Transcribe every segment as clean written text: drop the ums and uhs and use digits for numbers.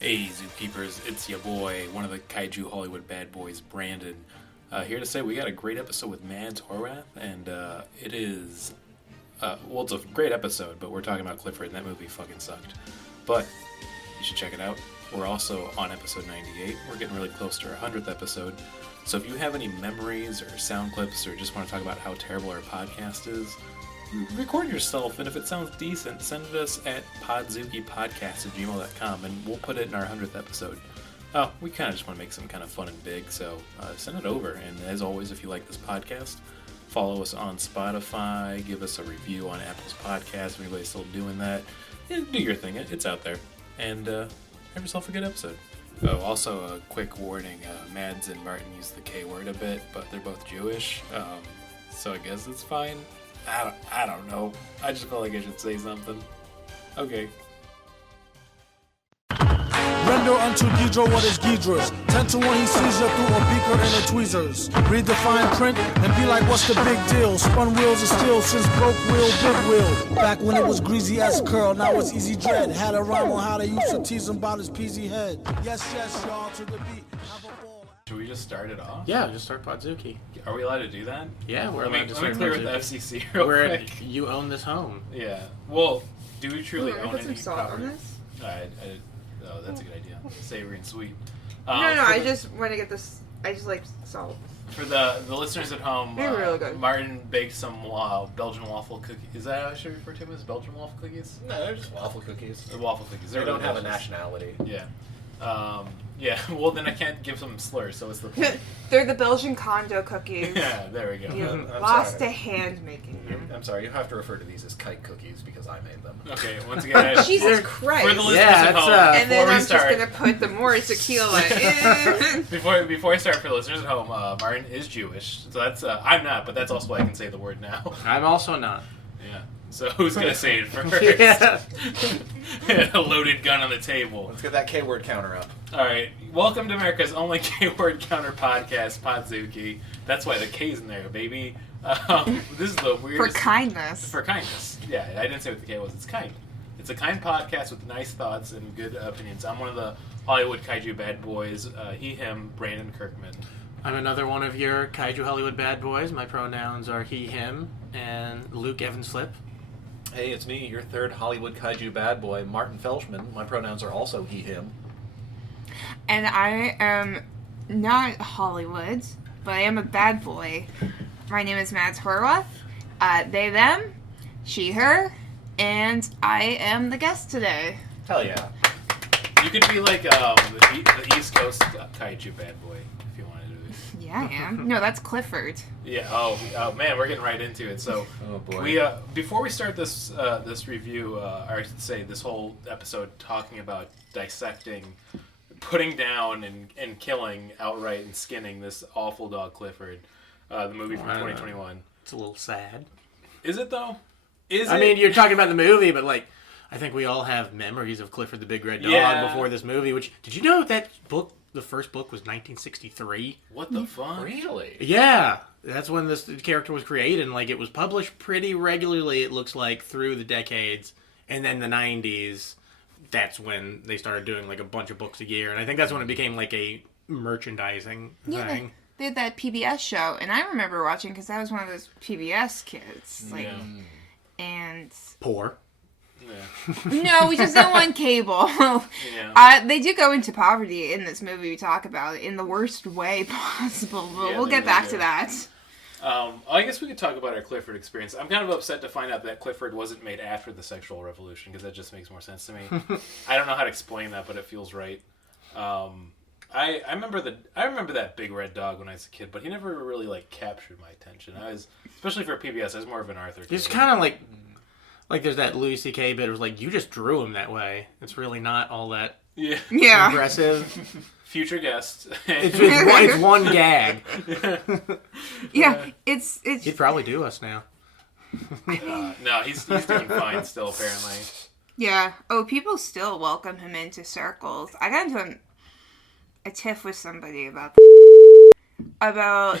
Hey, Zookeepers, it's your boy, one of the Kaiju Hollywood bad boys, Brandon. Here to say we got a great episode with Mads Horwath, and it is, well, it's a great episode, but we're talking about Clifford, and that movie fucking sucked. But you should check it out. We're also on episode 98. We're getting really close to our 100th episode. So if you have any memories or sound clips or just want to talk about how terrible our podcast is, record yourself, and if it sounds decent, send it us at podzukipodcast@gmail.com, and we'll put it in our 100th episode. Oh, we kind of just want to make something kind of fun and big, so send it over. And as always, if you like this podcast, follow us on Spotify, give us a review on Apple's podcast, if anybody's still doing that. Yeah, do your thing, it's out there. And have yourself a good episode. Oh, also a quick warning, Mads and Martin use the K word a bit, but they're both Jewish, so I guess it's fine. I don't know. I just felt like I should say something. Okay. Render unto Ghidra what is Ghidra's. 10 to 1 he sees you through a beaker and a tweezers. Read the fine print and be like, what's the big deal? Spun wheels of steel since broke wheel, big wheel. Back when it was greasy as curl, now it's easy dread. Had a rhyme on how they used to tease him about his peasy head. Yes, y'all, to the beat. Have a ball. Should we just start it off? Yeah, just start Podzuki. Are we allowed to do that? Yeah, we're allowed to Let me start clear with the Podzuki. FCC real quick. You own this home. Yeah. Well, do we truly Ooh, own put some any salt property? on this? Oh, that's a good idea. Savory and sweet. No, I just want to get this. I just like salt. For the listeners at home, They're really good. Martin baked some Belgian waffle cookies. Is that how I should refer to them as Belgian waffle cookies? No, they're just waffle cookies. The waffle cookies. They don't have a delicious. nationality. Yeah. Yeah, well then I can't give them slurs, so it's the point. They're the Belgian condo cookies. Yeah, there we go. You I'm lost sorry. to hand making them. I'm sorry, you have to refer to these as kite cookies because I made them. Okay, once again, Jesus for Christ. the listeners Yeah, at it's, home, And before then we I'm start, just gonna put the more tequila in. before I start, for the listeners at home, Martin is Jewish, so that's I'm not, but that's also why I can say the word now. I'm also not. Yeah. So who's gonna say it first? Yeah. A loaded gun on the table. Let's get that K-word counter up. All right, welcome to America's only K-word counter podcast, Podzuki. That's why the K's in there, baby. This is the For weirdest. kindness. For kindness. Yeah, I didn't say what the K was. It's kind. It's a kind podcast with nice thoughts and good opinions. I'm one of the Hollywood Kaiju bad boys. He, him, Brandon Kirkman. I'm another one of your Kaiju Hollywood bad boys. My pronouns are he, him, and Luke Evans Flip. Hey, it's me, your third Hollywood Kaiju bad boy, Martin Felshman. My pronouns are also he, him. And I am not Hollywood, but I am a bad boy. My name is Mads Horwath. They, them, she, her, and I am the guest today. Hell yeah. You could be like the East Coast Kaiju bad boy if you wanted to be. Yeah, I am. No, that's Clifford. Yeah. Oh man, we're getting right into it. So Oh boy. we before we start this review, or I should say this whole episode, talking about dissecting, putting down and killing outright and skinning this awful dog Clifford, the movie from 2021. It's a little sad. Is it though? I mean, you're talking about the movie, but like, I think we all have memories of Clifford the Big Red Dog Yeah. before this movie. Which, did you know that book? The first book was 1963. What the fuck? Really? Yeah, that's when this character was created, and like it was published pretty regularly. It looks like through the decades, and then the 90s. That's when they started doing like a bunch of books a year, and I think that's when it became like a merchandising Yeah, thing. they had that PBS show, and I remember watching because I was one of those PBS kids. Like, Yeah. and Poor. Yeah. no, we just don't want cable. Yeah. They do go into poverty in this movie. We talk about it in the worst way possible, but Yeah, we'll they get back do. to that. I guess we could talk about our Clifford experience. I'm kind of upset to find out that Clifford wasn't made after the sexual revolution, because that just makes more sense to me. I don't know how to explain that, but it feels right. I remember that big red dog when I was a kid, but he never really like captured my attention. Especially for PBS, I was more of an Arthur kid. It's kind of like there's that Louis C.K. bit. It was like you just drew him that way. It's really not all that Yeah. impressive. Future guest. It's one gag. Yeah, it's He'd probably do us now. No, he's doing fine still, apparently. yeah. Oh, people still welcome him into circles. I got into a tiff with somebody about about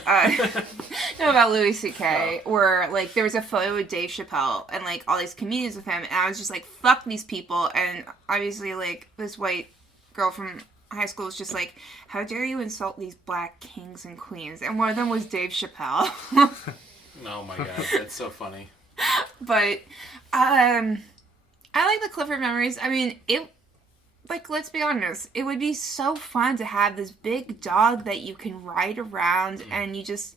Louis C.K. where like there was a photo with Dave Chappelle and like all these comedians with him, and I was just like, fuck these people. And obviously like this white girl from high school was just like, how dare you insult these black kings and queens? And one of them was Dave Chappelle. Oh my god, that's so funny. But, I like the Clifford memories. I mean, let's be honest, it would be so fun to have this big dog that you can ride around and you just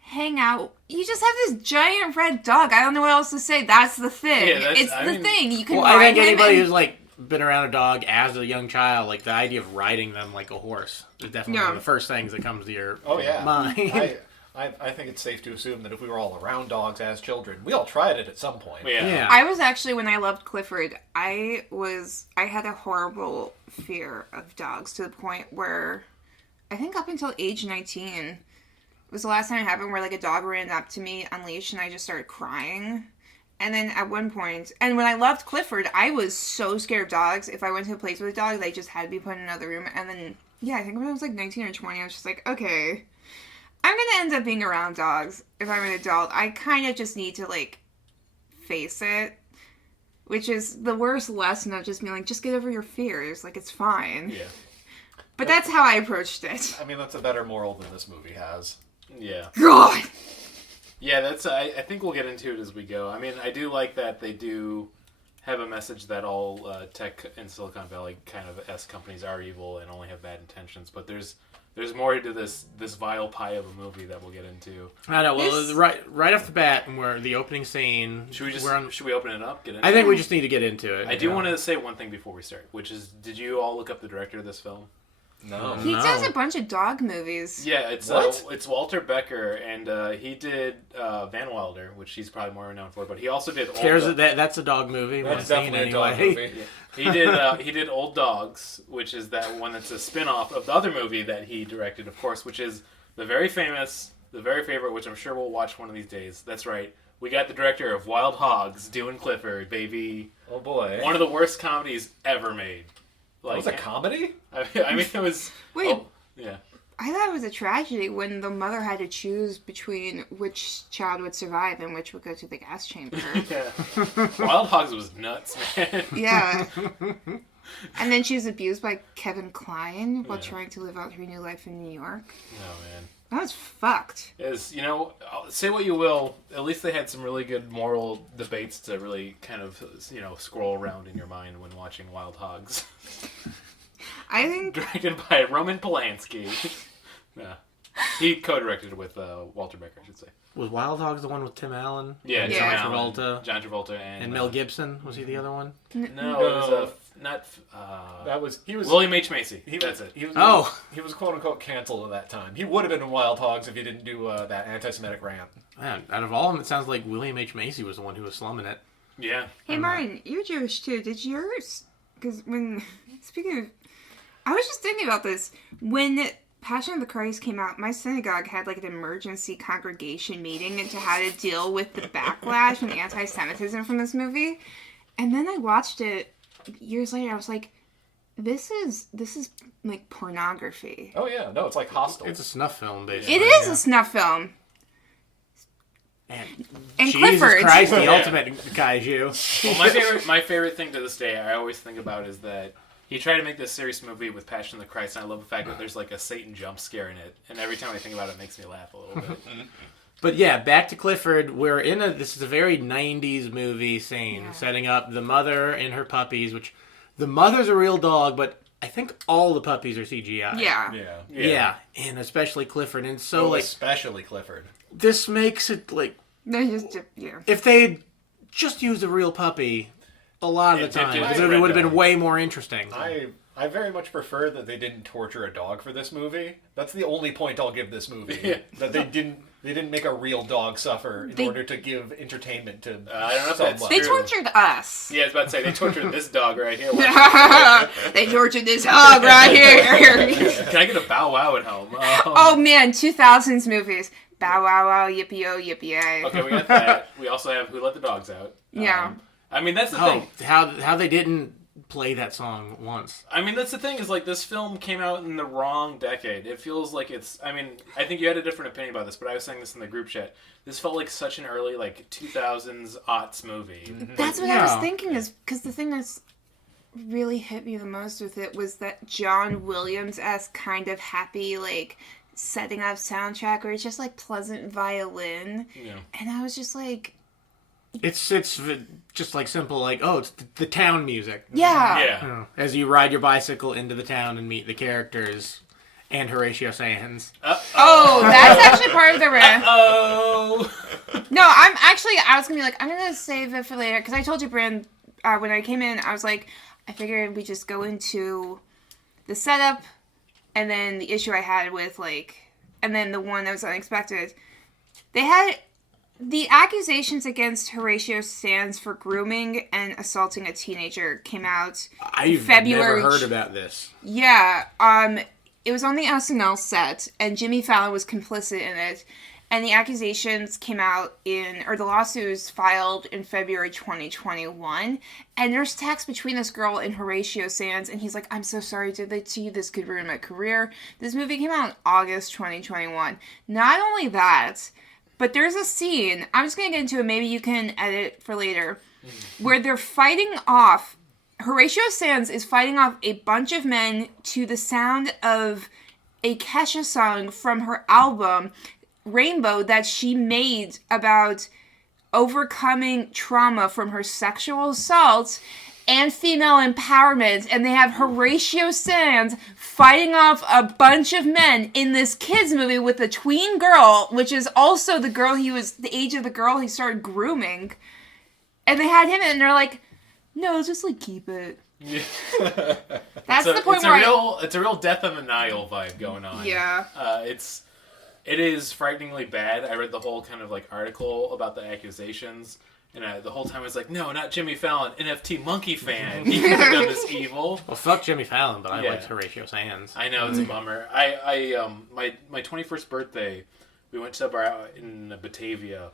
hang out. You just have this giant red dog. I don't know what else to say. That's the thing. Yeah, it's the thing. You can Well, ride I think him anybody and- who's like been around a dog as a young child, like the idea of riding them like a horse is definitely one of the first things that comes to your mind. I think it's safe to assume that if we were all around dogs as children, we all tried it at some point. Yeah. I was actually, when I loved Clifford, I had a horrible fear of dogs to the point where I think up until age 19 was the last time it happened where like a dog ran up to me unleashed and I just started crying. And then at one point, and when I loved Clifford, I was so scared of dogs. If I went to a place with a dog, they just had to be put in another room. And then, yeah, I think when I was like 19 or 20, I was just like, okay, I'm going to end up being around dogs if I'm an adult. I kind of just need to, like, face it, which is the worst lesson of just being like, just get over your fears. Like, it's fine. Yeah. But that's how I approached it. I mean, that's a better moral than this movie has. Yeah. God! Yeah, that's. I think we'll get into it as we go. I mean, I do like that they do have a message that all tech and Silicon Valley kind of S companies are evil and only have bad intentions. But there's more to this vile pie of a movie that we'll get into. I know. Well, right off the bat, where the opening scene. Should we open it up? Get into I think it? we just need to get into it. I do want to say one thing before we start, which is, did you all look up the director of this film? No. He does a bunch of dog movies. Yeah, it's Walter Becker, and he did Van Wilder, which he's probably more known for, but he also did That's a dog movie. That's definitely a dog movie. He did Old Dogs, which is that one that's a spin-off of the other movie that he directed, of course, which is the very famous, the very favorite, which I'm sure we'll watch one of these days. That's right. We got the director of Wild Hogs doing Clifford, baby. Oh boy. One of the worst comedies ever made. Like, was it a comedy? I mean, it was... Wait. Oh, yeah. I thought it was a tragedy when the mother had to choose between which child would survive and which would go to the gas chamber. Yeah. Wild Hogs was nuts, man. Yeah. And then she was abused by Kevin Kline while trying to live out her new life in New York. Oh, man. That was fucked. Say what you will, at least they had some really good moral debates to really kind of, scroll around in your mind when watching Wild Hogs. I think... Directed by Roman Polanski. Yeah. He co-directed it with Walter Becker, I should say. Was Wild Hogs the one with Tim Allen? Yeah, Yeah. Tim Allen, John Travolta, and Mel Gibson. Was he the other one? No, it was He was William H. Macy. That's it. He was, Oh. He was quote unquote canceled at that time. He would have been in Wild Hogs if he didn't do that anti-Semitic rant. Man, out of all of them, it sounds like William H. Macy was the one who was slumming it. Yeah. Hey, Martin, you're Jewish too. Did yours... Because when... Speaking of... I was just thinking about this. When Passion of the Christ came out, my synagogue had like an emergency congregation meeting into how to deal with the backlash and anti-Semitism from this movie. And then I watched it years later. I was like, this is like pornography. Oh yeah, no, it's like Hostel. It's a snuff film, basically. It is a snuff film. And And Jesus Clifford. Christ, the Yeah. ultimate kaiju. Well, my favorite thing to this day, I always think about, is that he tried to make this serious movie with Passion of the Christ, and I love the fact that there's like a Satan jump scare in it, and every time I think about it, it makes me laugh a little bit. But yeah, back to Clifford. This is a very 90s movie scene, setting up the mother and her puppies, which the mother's a real dog, but I think all the puppies are CGI. Yeah. Yeah, and especially Clifford. And so, especially Clifford. this makes it, like, They just, yeah. if they just used a real puppy a lot of the time, did it would have been way more interesting. I very much prefer that they didn't torture a dog for this movie. That's the only point I'll give this movie. Yeah. That they didn't make a real dog suffer in order to give entertainment to I don't know if that's someone. They true. tortured us. Yeah, I was about to say, they tortured this dog right here. They tortured this dog right here. Can I get a bow wow at home? Oh man, 2000s movies. Bow wow wow, yippee-oh, yippee-ay. Okay, we got that. We also have Who Let the Dogs Out. Yeah. I mean, that's the thing. How they didn't play that song once. I mean, that's the thing, is like this film came out in the wrong decade. It feels like it's, I mean, I think you had a different opinion about this, but I was saying this in the group chat. This felt like such an early, like, 2000s aughts movie. That's what I was thinking, is because the thing is, really hit me the most with it was that John Williams-esque kind of happy, like, setting up soundtrack where it's just, like, pleasant violin. Yeah. And I was just like... It's just like simple, like, oh, it's the town music. Yeah. Yeah. As you ride your bicycle into the town and meet the characters and Horatio Sands. Oh, that's actually part of the riff. Oh. No, I was gonna be like, I'm gonna save it for later, because I told you, Brand, when I came in, I was like, I figured we just go into the setup, and then the issue I had with, like, and then the one that was unexpected. They had the accusations against Horatio Sands for grooming and assaulting a teenager came out February. Never heard about this. Yeah, it was on the SNL set, and Jimmy Fallon was complicit in it. And the accusations came out the lawsuit was filed in February 2021. And there's text between this girl and Horatio Sands, and he's like, I'm so sorry I did that to you. This could ruin my career. This movie came out in August 2021. Not only that, but there's a scene, I'm just going to get into it, maybe you can edit for later, where they're fighting off, Horatio Sands is fighting off a bunch of men to the sound of a Kesha song from her album, Rainbow, that she made about overcoming trauma from her sexual assault and female empowerment, and they have Horatio Sands fighting off a bunch of men in this kids movie with a tween girl, which is also the girl the age of the girl he started grooming, and they had him in, and they're like, no, just like keep it. Yeah. That's the point where it's a real Death of the Nile vibe going on. Yeah. It is frighteningly bad. I read the whole kind of like article about the accusations, and the whole time I was like, no, not Jimmy Fallon, NFT monkey fan. He could have done this evil. Well, fuck Jimmy Fallon, but I liked Horatio Sands. I know, it's a bummer. My 21st birthday, we went to a bar out in Batavia,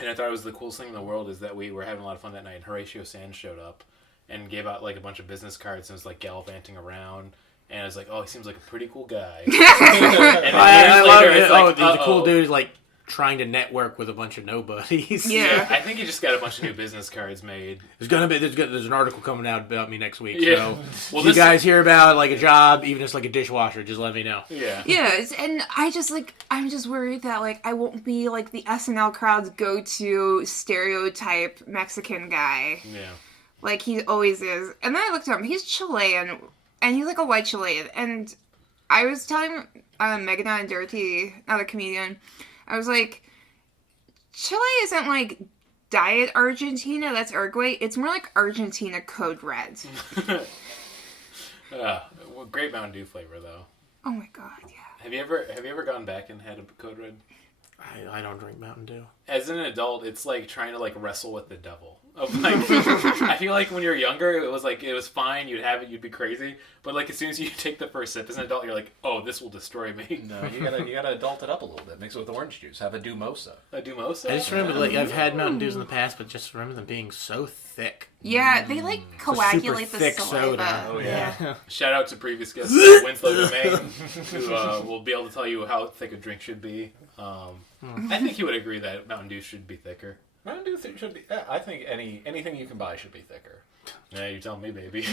and I thought it was the coolest thing in the world is that we were having a lot of fun that night, and Horatio Sands showed up and gave out like a bunch of business cards and was like gallivanting around. And I was like, oh, he seems like a pretty cool guy. And I love it. Like, he's a cool dude, like, trying to network with a bunch of nobodies. Yeah. I think he just got a bunch of new business cards made. There's an article coming out about me next week. Yeah. So if you guys hear about like a job, even just like a dishwasher, just let me know. Yeah. Yeah, and I'm just worried that like I won't be like the SNL crowd's go-to stereotype Mexican guy. Yeah. Like he always is. And then I looked at him, he's Chilean, and he's like a white Chilean. And I was telling Megan and Dirty, another comedian, I was like, Chile isn't like Diet Argentina, that's Uruguay. It's more like Argentina Code Red. Well, great Mountain Dew flavor though. Oh my god, yeah. Have you ever gone back and had a Code Red? I don't drink Mountain Dew. As an adult, it's like trying to like wrestle with the devil. Like, I feel like when you're younger, it was fine. You'd have it, you'd be crazy. But like as soon as you take the first sip as an adult, you're like, oh, this will destroy me. No, you gotta adult it up a little bit. Mix it with orange juice. Have a Dumosa. A Dumosa? I just remember like I've had Mountain Dews in the past, but just remember them being so thick. Yeah, they like coagulate the thick saliva. soda. Oh yeah. Shout out to previous guest Winslow Domain, who will be able to tell you how thick a drink should be. I think he would agree that Mountain Dew should be thicker. Mountain Dew should be. I think anything you can buy should be thicker. Yeah, you tell me, baby.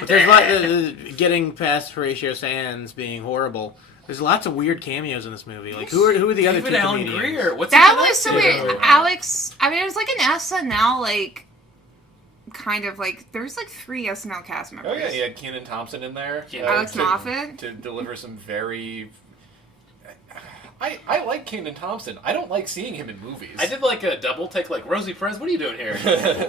But there's a lot getting past Horatio Sands being horrible. There's lots of weird cameos in this movie. Like who are the other two David Allen comedians? Greer. What's That he been was up so to? weird. Alex, I mean, it was like an SNL, like, kind of like, there's like 3 SNL cast members. Oh yeah, you had Kenan Thompson in there. Alex Moffat. To deliver some very. I like Kenan Thompson. I don't like seeing him in movies. I did like a double take, like, Rosie Perez, what are you doing here?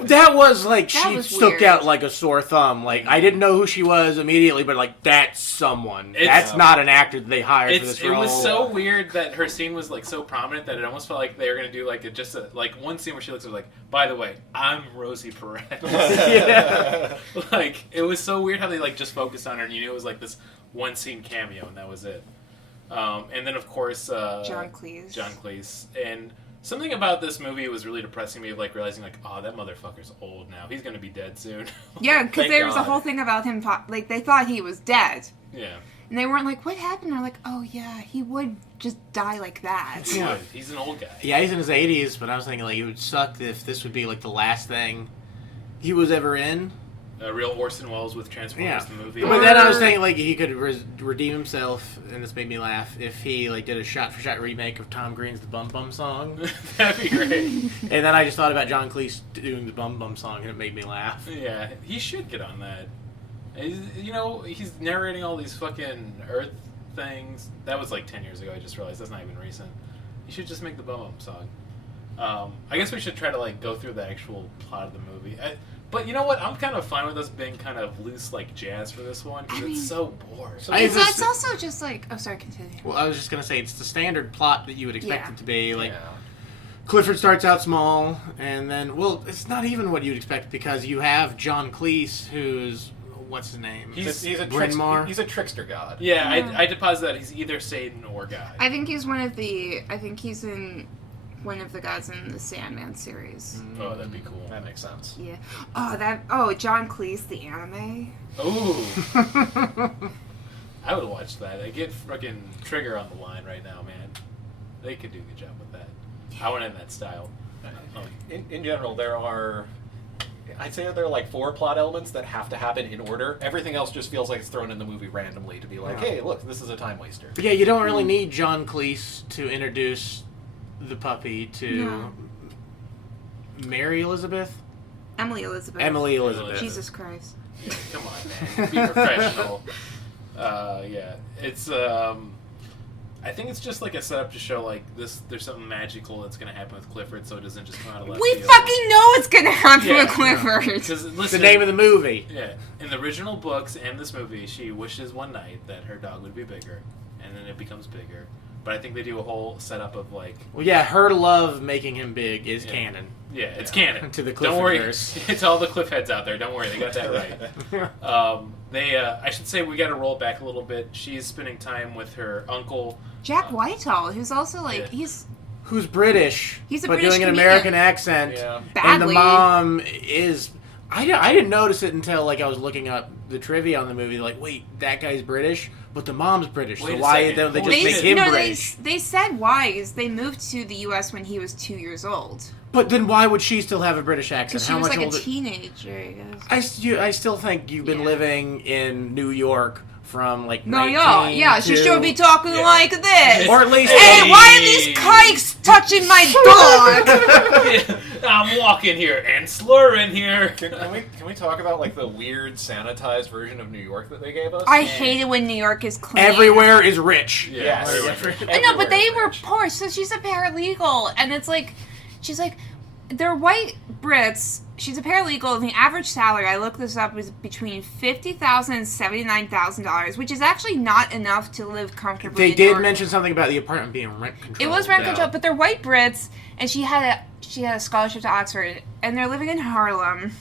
That was like That she was stuck weird. out like a sore thumb. Like I didn't know who she was immediately, but like that's someone. That's not an actor that they hired for this It role. was so weird that her scene was like so prominent that it almost felt like they were gonna do like like one scene where she looks like, by the way, I'm Rosie Perez. Yeah. Like it was so weird how they like just focused on her and you knew it was like this one scene cameo and that was it. And then of course John Cleese. John Cleese. And something about this movie was really depressing me, of like realizing like, oh, that motherfucker's old now. He's gonna be dead soon. Yeah, because Thank there was a God. whole thing about him, like, they thought he was dead. Yeah. And they weren't like, what happened? They're like, oh yeah, he would just die like that. He would. He's an old guy. Yeah, he's in his 80s, but I was thinking like it would suck if this would be like the last thing he was ever in. A real Orson Welles with Transformers the movie. But then I was thinking like he could redeem himself, and this made me laugh, if he like did a shot-for-shot remake of Tom Green's "The Bum Bum" song. That'd be great. And then I just thought about John Cleese doing the "Bum Bum" song, and it made me laugh. Yeah, he should get on that. He's narrating all these fucking Earth things. That was like 10 years ago. I just realized that's not even recent. He should just make the Bum Bum song. I guess we should try to like go through the actual plot of the movie. But you know what? I'm kind of fine with us being kind of loose like jazz for this one because it's so boring. It's also just like... Oh, sorry, continue. Well, I was just going to say, it's the standard plot that you would expect Yeah. it to be. Like, Clifford starts out small, and then... Well, it's not even what you'd expect, because you have John Cleese, who's... What's his name? He's a Bryn Mawr? he's a trickster god. Yeah, I deposit that he's either Satan or God. I think he's one of the... I think he's in one of the gods in the Sandman series. Oh, that'd be cool. That makes sense. Yeah. John Cleese, the anime. Ooh. I would watch that. I get fucking Trigger on the line right now, man. They could do a good job with that. I want in that style. In general, I'd say there are like 4 plot elements that have to happen in order. Everything else just feels like it's thrown in the movie randomly to be like, hey, look, this is a time waster. But yeah, you don't really need John Cleese to introduce the puppy to Mary Elizabeth? Emily Elizabeth. Emily Elizabeth. Jesus Christ. Yeah, come on, man. Be professional. Yeah. It's, I think it's just like a setup to show like this. There's something magical that's gonna happen with Clifford, so it doesn't just come out of left We field. fucking know it's gonna happen with Clifford. Because It's the name of the movie. Yeah, in the original books and this movie, she wishes one night that her dog would be bigger, and then it becomes bigger. But I think they do a whole setup of like... Well, yeah, her love making him big is canon. Yeah, it's canon. To the Don't worry, Cliffordverse. it's all the Cliffheads out there. Don't worry, they got that right. I should say we got to roll back a little bit. She's spending time with her uncle. Jack Whitehall, who's also like, Who's British, He's a but British doing an comedian. American accent. Yeah. And the Badly. mom is... I didn't notice it until like I was looking up the trivia on the movie. Like, wait, that guy's British, but the mom's British. Wait So a why second. don't they just Holy make shit. him no, British? they said why is they moved to the U.S. when he was 2 years old. But then why would she still have a British accent? Because she was much like a older? teenager, I guess. I still think you've been Yeah. living in New York from like No, 19 yeah, she to- should be talking like this. Or at least Hey, why are these kikes touching my dog? I'm walking here and slurring here. Can we talk about like the weird sanitized version of New York that they gave us? I hate it when New York is clean. everywhere is rich. Yeah, Yes. everywhere. I know, but they Everywhere were is rich. poor, so she's a paralegal, and it's like, she's like, they're white Brits. She's a paralegal, and the average salary, I looked this up, was between $50,000 and $79,000, which is actually not enough to live comfortably. They in did New York. mention something about the apartment being rent controlled. It was rent though. control, but they're white Brits, and she had a scholarship to Oxford, and they're living in Harlem,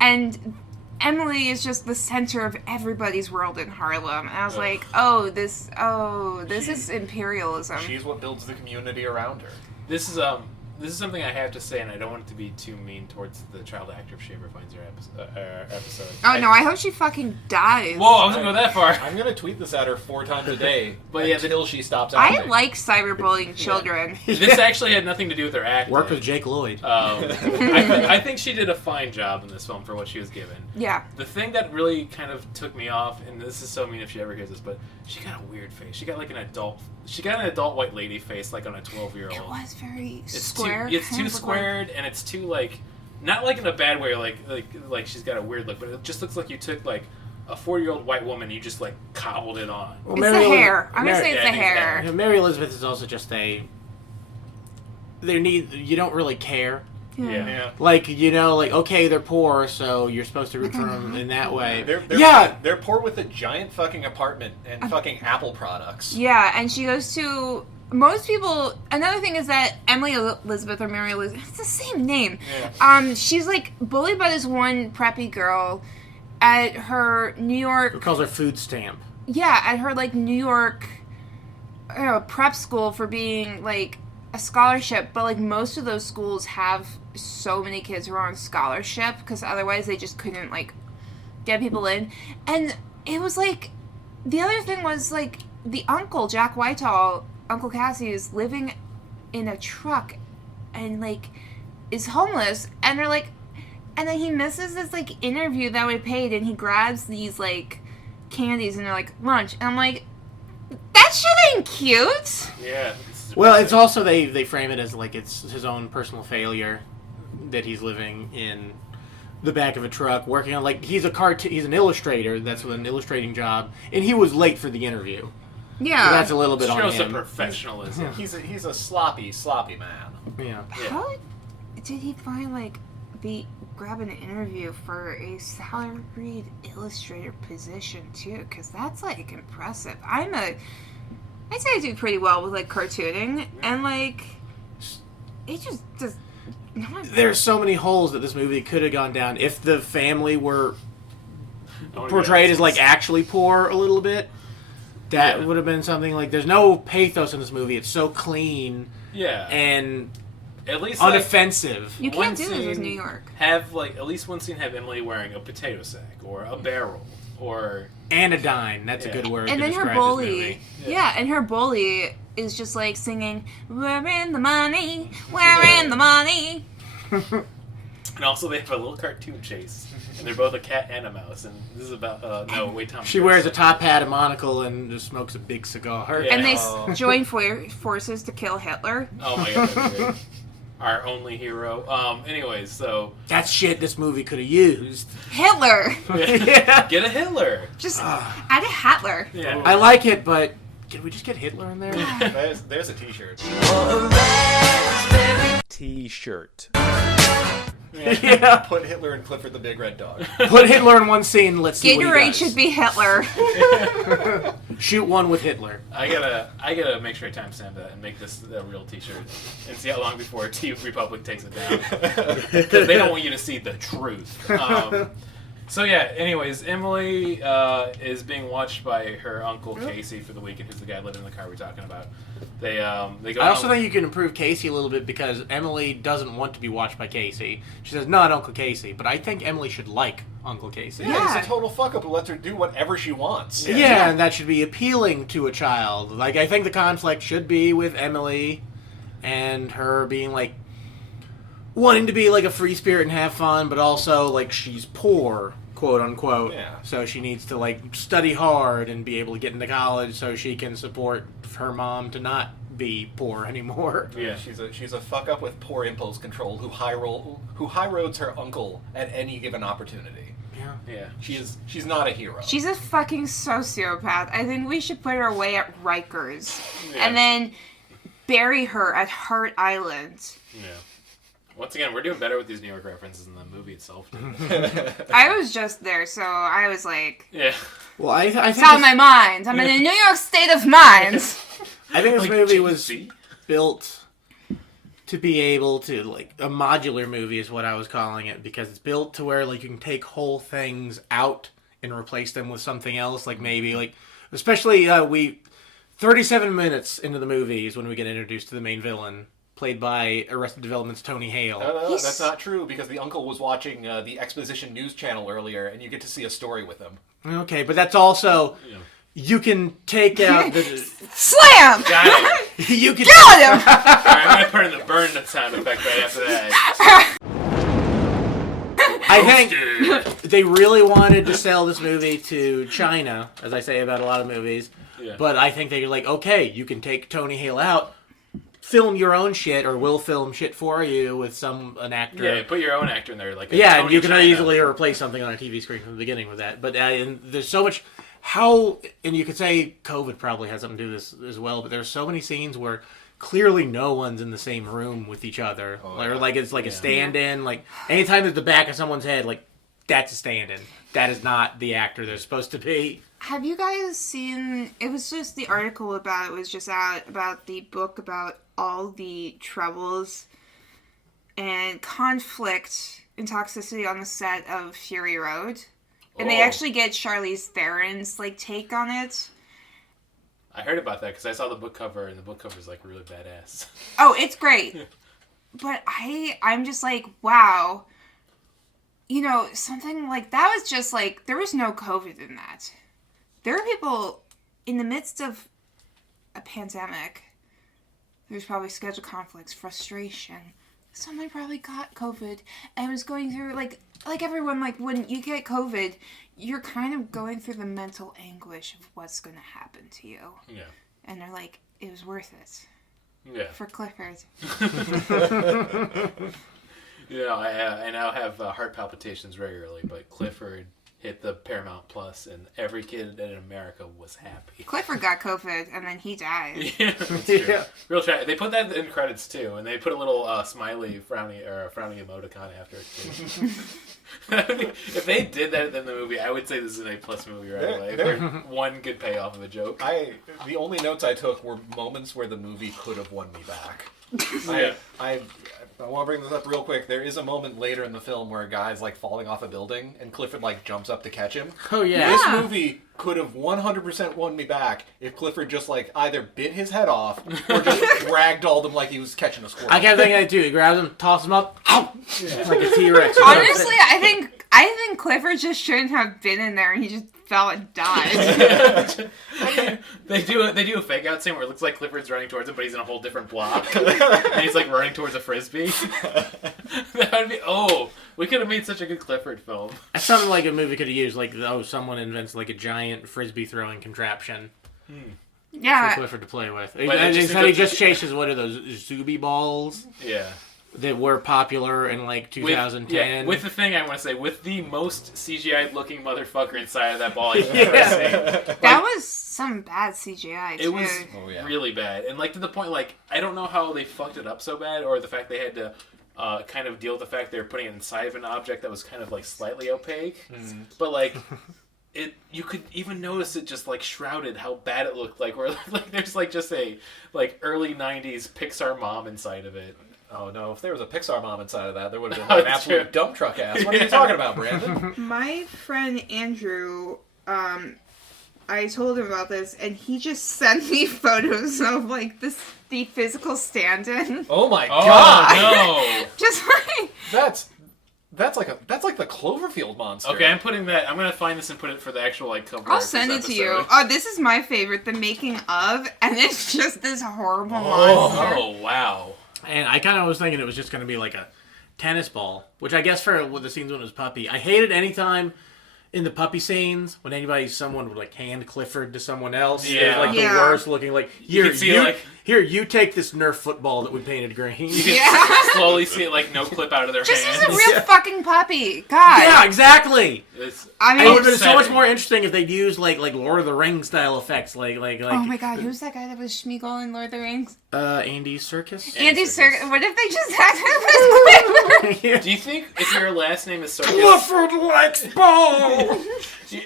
and Emily is just the center of everybody's world in Harlem, and I was like, this is imperialism. She's what builds the community around her. This is something I have to say, and I don't want it to be too mean towards the child actor if she ever finds her episode. Oh no, I hope she fucking dies. Whoa, I wasn't going that far. I'm gonna tweet this at her 4 times a day, But yeah, until she stops I acting. like cyberbullying children. This actually had nothing to do with her acting. Work with Jake Lloyd. I think she did a fine job in this film for what she was given. Yeah. The thing that really kind of took me off, and this is so mean if she ever hears this, but she got a weird face. She got like an adult white lady face, like on a 12-year-old. It was very It's square. It's kind too of looked squared, and it's too like, not like in a bad way, like she's got a weird look, but it just looks like you took like a 40-year-old white woman, and you just like cobbled it on. Well, It's Mary the Eliz- hair. I'm gonna Mary- say it's yeah, the I think it's hair. Yeah, Mary Elizabeth is also just you don't really care. Yeah. Like, okay, they're poor, so you're supposed to root for them in that way. They're poor with a giant fucking apartment and fucking Apple products. Yeah, and she goes to most people. Another thing is that Emily Elizabeth or Mary Elizabeth, it's the same name. Yeah. She's like bullied by this one preppy girl at her New Who York. calls her food stamp. Yeah, at her like New York prep school for being like a scholarship, but like most of those schools have so many kids who are on scholarship because otherwise they just couldn't like get people in. And it was like the other thing was like the uncle Jack Whitehall, Uncle Cassie, is living in a truck and like is homeless, and they're like, And then he misses this, like, interview that we paid, and he grabs these, like, candies, and they're like, lunch. And I'm like, that shit ain't cute. Yeah. Well, it's also, they frame it as, like, it's his own personal failure that he's living in the back of a truck, working on, like, he's an illustrator, that's an illustrating job, and he was late for the interview. Yeah. So that's a little bit on shows him. the professionalism. He's a sloppy man. Yeah. How did he find, like, grab an interview for a salaried illustrator position, too? Because that's, like, impressive. I'd say I do pretty well with, like, cartooning, and, like, it just does not... There's so many holes that this movie could have gone down if the family were portrayed as, like, actually poor a little bit. That would have been something, like, there's no pathos in this movie. It's so clean and at least unoffensive. You can't do this with New York. Have, like, at least one scene have Emily wearing a potato sack or a barrel or... Anodyne, that's a good word And to then describe her bully, this movie. and her bully is just, like, singing, "We're in the money, we're in the money." And also they have a little cartoon chase. And they're both a cat and a mouse. And this is about... Tom. She wears a top hat, a monocle, and just smokes a big cigar. Yeah. And they join forces to kill Hitler. Oh my god, that'd be great. Our only hero. Anyways, so... That's shit this movie could have used. Hitler! Get a Hitler! Just add a Hitler. Yeah. I like it, but can we just get Hitler in there? There's a t-shirt. T-shirt. Yeah. Put Hitler and Clifford the Big Red Dog. Put Hitler in one scene, let's see what he Gatorade does. should be Hitler. Shoot one with Hitler. I gotta make sure I timestamp that and make this a real T-shirt and see how long before T Republic takes it down because they don't want you to see the truth. So yeah. Anyways, Emily is being watched by her uncle Casey for the weekend, who's the guy living in the car we're talking about. They go. I also think you can improve Casey a little bit because Emily doesn't want to be watched by Casey. She says, not Uncle Casey, but I think Emily should like Uncle Casey. Yeah, he's a total fuck-up who lets her do whatever she wants. Yeah, and that should be appealing to a child. Like, I think the conflict should be with Emily and her being, like, wanting to be, like, a free spirit and have fun, but also, like, she's poor, quote-unquote. Yeah. So she needs to, like, study hard and be able to get into college so she can support her mom to not be poor anymore. Yeah. She's a fuck-up with poor impulse control who high roads her uncle at any given opportunity. Yeah. She's not a hero. She's a fucking sociopath. I think we should put her away at Rikers. Yeah. And then bury her at Hart Island. Yeah. Once again, we're doing better with these New York references than the movie itself. I was just there, so I was like... Yeah. Well, I think It's on my mind. I'm in a New York state of mind. I think this Like movie was Jay-Z? built to be able to, like, a modular movie is what I was calling it, because it's built to where, like, you can take whole things out and replace them with something else, like maybe, like, especially 37 minutes into the movie is when we get introduced to the main villain, played by Arrested Development's Tony Hale. No, that's not true, because the uncle was watching the Exposition News Channel earlier, and you get to see a story with him. Okay, but that's also... You can take out the... Slam! Got it. You can... Got him! Alright, I'm gonna put in the burn sound effect right after that. I think they really wanted to sell this movie to China, as I say about a lot of movies. Yeah. But I think they were like, okay, you can take Tony Hale out, film your own shit, or we'll film shit for you with an actor. Yeah, put your own actor in there. Like Yeah, and Tony you can China. easily replace something on a TV screen from the beginning with that. But and there's so much... and you could say COVID probably has something to do with this as well, but there's so many scenes where clearly no one's in the same room with each other. Or like it's like a stand-in. Like anytime there's the back of someone's head, like that's a stand-in. That is not the actor they're supposed to be. Have you guys seen... It was just the article about it was just out about the book about all the troubles and conflict and toxicity on the set of Fury Road. And they actually get Charlize Theron's, like, take on it. I heard about that because I saw the book cover, and the book cover's, like, really badass. Oh, it's great. But I'm just like, wow. You know, something like that was just like, there was no COVID in that. There are people in the midst of a pandemic. There's probably schedule conflicts, frustration, someone probably got COVID and was going through, like everyone, like, when you get COVID, you're kind of going through the mental anguish of what's going to happen to you. Yeah. And they're like, it was worth it. Yeah. For Clifford. I now have heart palpitations regularly, but Clifford hit the Paramount Plus, and every kid in America was happy. Clifford got COVID, and then he died. Yeah, that's true. Real tragic. They put that in credits too, and they put a little smiley frowning emoticon after it too. If they did that in the movie, I would say this is an A+ movie right away. For one good payoff of a joke. The only notes I took were moments where the movie could have won me back. I want to bring this up real quick. There is a moment later in the film where a guy's like falling off a building, and Clifford like jumps up to catch him. Oh yeah. This movie could have 100% won me back if Clifford just like either bit his head off or just ragdolled him like he was catching a squirrel. I kept thinking that too. He grabs him, tosses him up, like a T-Rex. Honestly, I think Clifford just shouldn't have been in there, and he just fell and died. They do a fake out scene where it looks like Clifford's running towards him, but he's in a whole different block, and he's like running towards a frisbee. That would be we could have made such a good Clifford film. That's something like a movie could have used. Like, someone invents like a giant frisbee throwing contraption. Yeah. For Clifford to play with. But Instead, he just chases what are those Zuby balls? Yeah. That were popular in like 2010. With the thing I want to say, with the most CGI looking motherfucker inside of that ball I've ever seen. That was some bad CGI too. It was really bad, and like to the point, like I don't know how they fucked it up so bad, or the fact they had to kind of deal with the fact they were putting it inside of an object that was kind of like slightly opaque, but like. You could even notice it just like shrouded how bad it looked like. Where like there's like just a like early '90s Pixar mom inside of it. Oh no! If there was a Pixar mom inside of that, there would have been an absolute dump truck ass. What are you talking about, Brandon? My friend Andrew, I told him about this, and he just sent me photos of like the physical stand-in. Oh my god! No! Just like That's like the Cloverfield monster. Okay, I'm gonna find this and put it for the actual like cover. I'll send it to you. Oh, this is my favorite, the making of, and it's just this horrible monster. Oh wow! And I kind of was thinking it was just going to be like a tennis ball, which I guess for the scenes when it was Puppy. I hated any time in the Puppy scenes when someone would like hand Clifford to someone else. Yeah. It was like the worst looking. Like here, Here, you take this Nerf football that we painted green. You can slowly see it like no clip out of their Just hands. as a real fucking puppy. God. Yeah, exactly. It's It would have been so upsetting. much more interesting if they'd used like Lord of the Rings style effects, like. Oh my god, who's that guy that was Schmeagol in Lord of the Rings? Andy Serkis. Andy Serkis. What if they just had him as Clifford? Do you think if your last name is Circus? Clifford likes balls.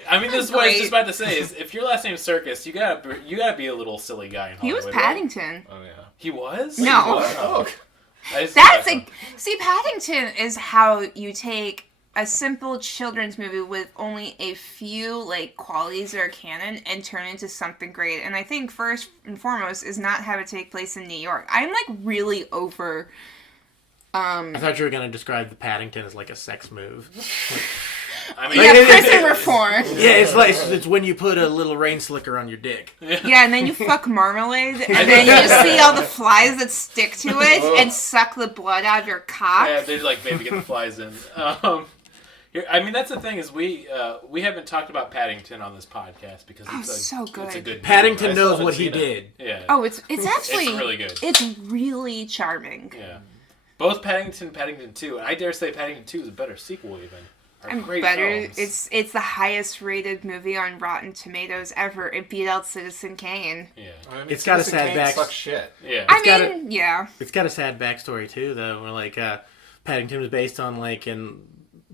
I mean, this is what I was just about to say. Is if your last name is Circus, you gotta be a little silly guy in He Hollywood. was right? Paddington. Oh yeah. He was? No. He was? Oh. See, Paddington is how you take a simple children's movie with only a few like qualities that are canon and turn it into something great. And I think first and foremost is not have it take place in New York. I'm like really over. I thought you were gonna describe the Paddington as like a sex move. I mean, Yeah, prison reform. Yeah, it's when you put a little rain slicker on your dick. Yeah, and then you fuck marmalade, and then you just see all the flies that stick to it and suck the blood out of your cock. Yeah, they like maybe get the flies in. I mean, that's the thing is we haven't talked about Paddington on this podcast because it's so good. It's a good Paddington movie. knows what he did. Yeah. Oh, it's actually It's really good. It's really charming. Yeah. Both Paddington, Paddington 2, and I dare say Paddington 2 is a better sequel even. And great better. films. It's the highest rated movie on Rotten Tomatoes ever. It beat out Citizen Kane. Yeah. I mean, It's got a Citizen sad Kane back. sucks shit. Yeah. Yeah. It's got a sad backstory too, though. Where like Paddington was based on like in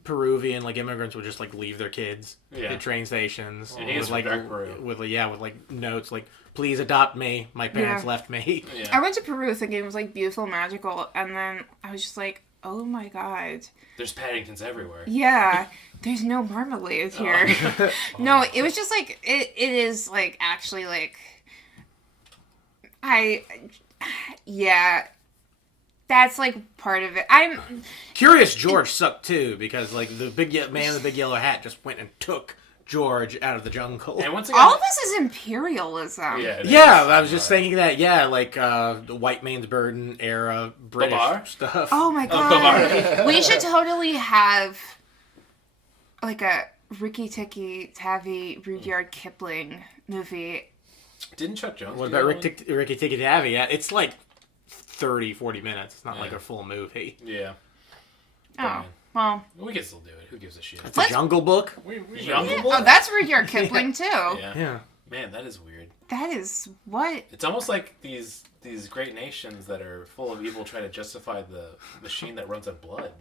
Peruvian like immigrants would just like leave their kids at train stations And he was with from Peru. with like notes like please adopt me. My parents left me. Yeah. I went to Peru thinking it was like beautiful, magical, and then I was just like, oh my god. There's Paddingtons everywhere. Yeah. There's no marmalade here. No, it was just like it is like actually like that's like part of it. I'm Curious George sucked too because like the big man in the big yellow hat just went and took George out of the jungle. And once again, All of this is imperialism. yeah, it Yeah, is. I was just thinking that. Yeah, like the white man's burden era British Babar? stuff. Oh my god. We should totally have like a Ricky Tikki Tavi Rudyard Kipling movie. Didn't Chuck Jones? What do about that one? Ricky Tikki Tavi? Yeah, it's like 30, 40 minutes. It's not like a full movie. Yeah, Oh, well. we can still do it. Who gives a shit? It's a Jungle Book. Jungle Oh, that's Rudyard Kipling too. Yeah. Yeah. Man, that is weird. That is what? It's almost like these great nations that are full of evil try to justify the machine that runs on blood.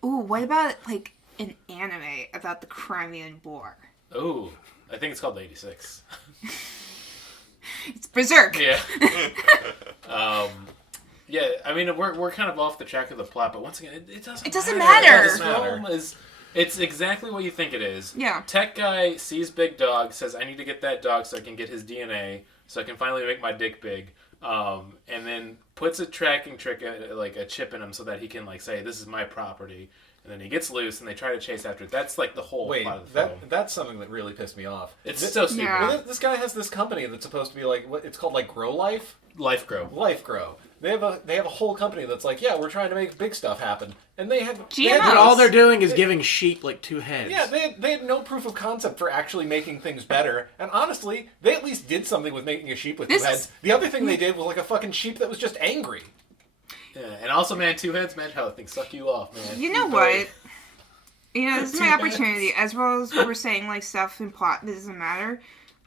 What about like an anime about the Crimean War? Oh, I think it's called 86. It's Berserk. Yeah. Yeah, I mean, we're kind of off the track of the plot, but once again, it doesn't It doesn't matter. matter. This film it's exactly what you think it is. Yeah. Tech guy sees big dog, says, I need to get that dog so I can get his DNA, so I can finally make my dick big, and then puts a tracking trick, like a chip in him so that he can like say, this is my property. And then he gets loose, and they try to chase after it. That's like the whole Wait, plot of the film. that's something that really pissed me off. It's so stupid. Yeah. Well, this guy has this company that's supposed to be like, what it's called, like Grow Life? Life Grow. Life Grow. They have a whole company that's like, yeah, we're trying to make big stuff happen, and they had GMOs. But all they're doing is giving sheep like 2 heads. Yeah, they had no proof of concept for actually making things better. And honestly, they at least did something with making a sheep with 2 heads. The other thing they did was like a fucking sheep that was just angry. Yeah, and also, man, 2 heads, man, how that thing suck you off, man. You know what? You know, this is my opportunity. As well as we're saying, like, stuff and plot that doesn't matter.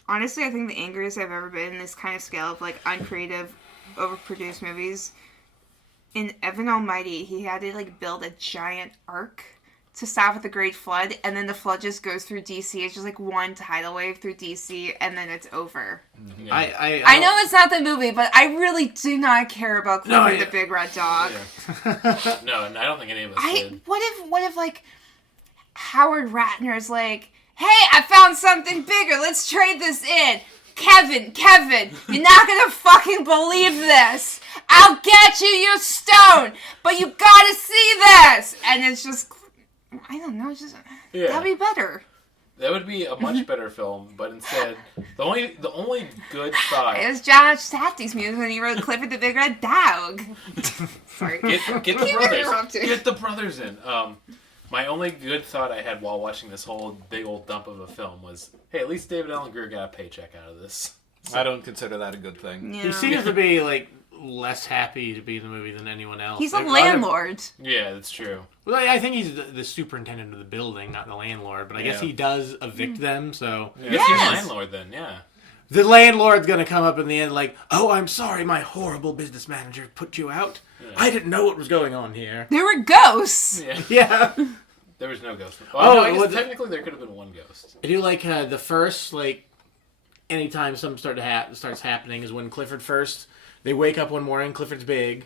Honestly, I think the angriest I've ever been in this kind of scale of, like, uncreative, overproduced movies. In Evan Almighty, he had to, like, build a giant arc to stop at the Great Flood, and then the flood just goes through DC. It's just, like, one tidal wave through DC, and then it's over. Yeah. I know it's not the movie, but I really do not care about Clifford the Big Red Dog. Yeah. No, and I don't think any of us did. What if, like, Howard Ratner's like, hey, I found something bigger. Let's trade this in. Kevin, you're not gonna fucking believe this. I'll get you your stone, but you gotta see this. And it's just, I don't know, that'd be better. That would be a much better film, but instead, the only good thought. It was John Safdie's music when he wrote Clifford the Big Red Dog. Sorry. Get the Keep brothers. interrupting. Get the brothers in. My only good thought I had while watching this whole big old dump of a film was, hey, at least David Allen Greer got a paycheck out of this. I don't consider that a good thing. Yeah. He seems to be like less happy to be in the movie than anyone else. He's a Like, landlord. Yeah, that's true. Well, I think he's the superintendent of the building, not the landlord. But I guess he does evict them, so I guess he's a landlord then, yeah. the landlord's gonna come up in the end like, "Oh, I'm sorry, my horrible business manager put you out. I didn't know what was going on here." There were ghosts. Yeah. Yeah. There was no ghost. Well, no, I guess was it- technically there could have been one ghost. I do like the first, like, anytime something starts happening is when Clifford first, they wake up one morning, Clifford's big,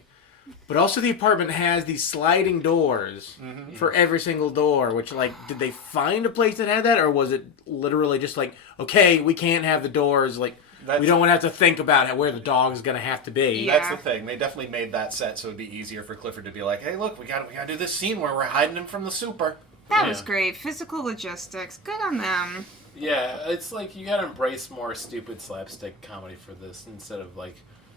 but also the apartment has these sliding doors for every single door, which, like, did they find a place that had that, or was it literally just like, okay, we can't have the doors, like, we don't want to have to think about where the dog's going to have to be. Yeah. That's the thing. They definitely made that set so it'd be easier for Clifford to be like, hey, look, we gotta do this scene where we're hiding him from the super. That was great. Physical logistics. Good on them. Yeah, it's like you gotta embrace more stupid slapstick comedy for this instead of like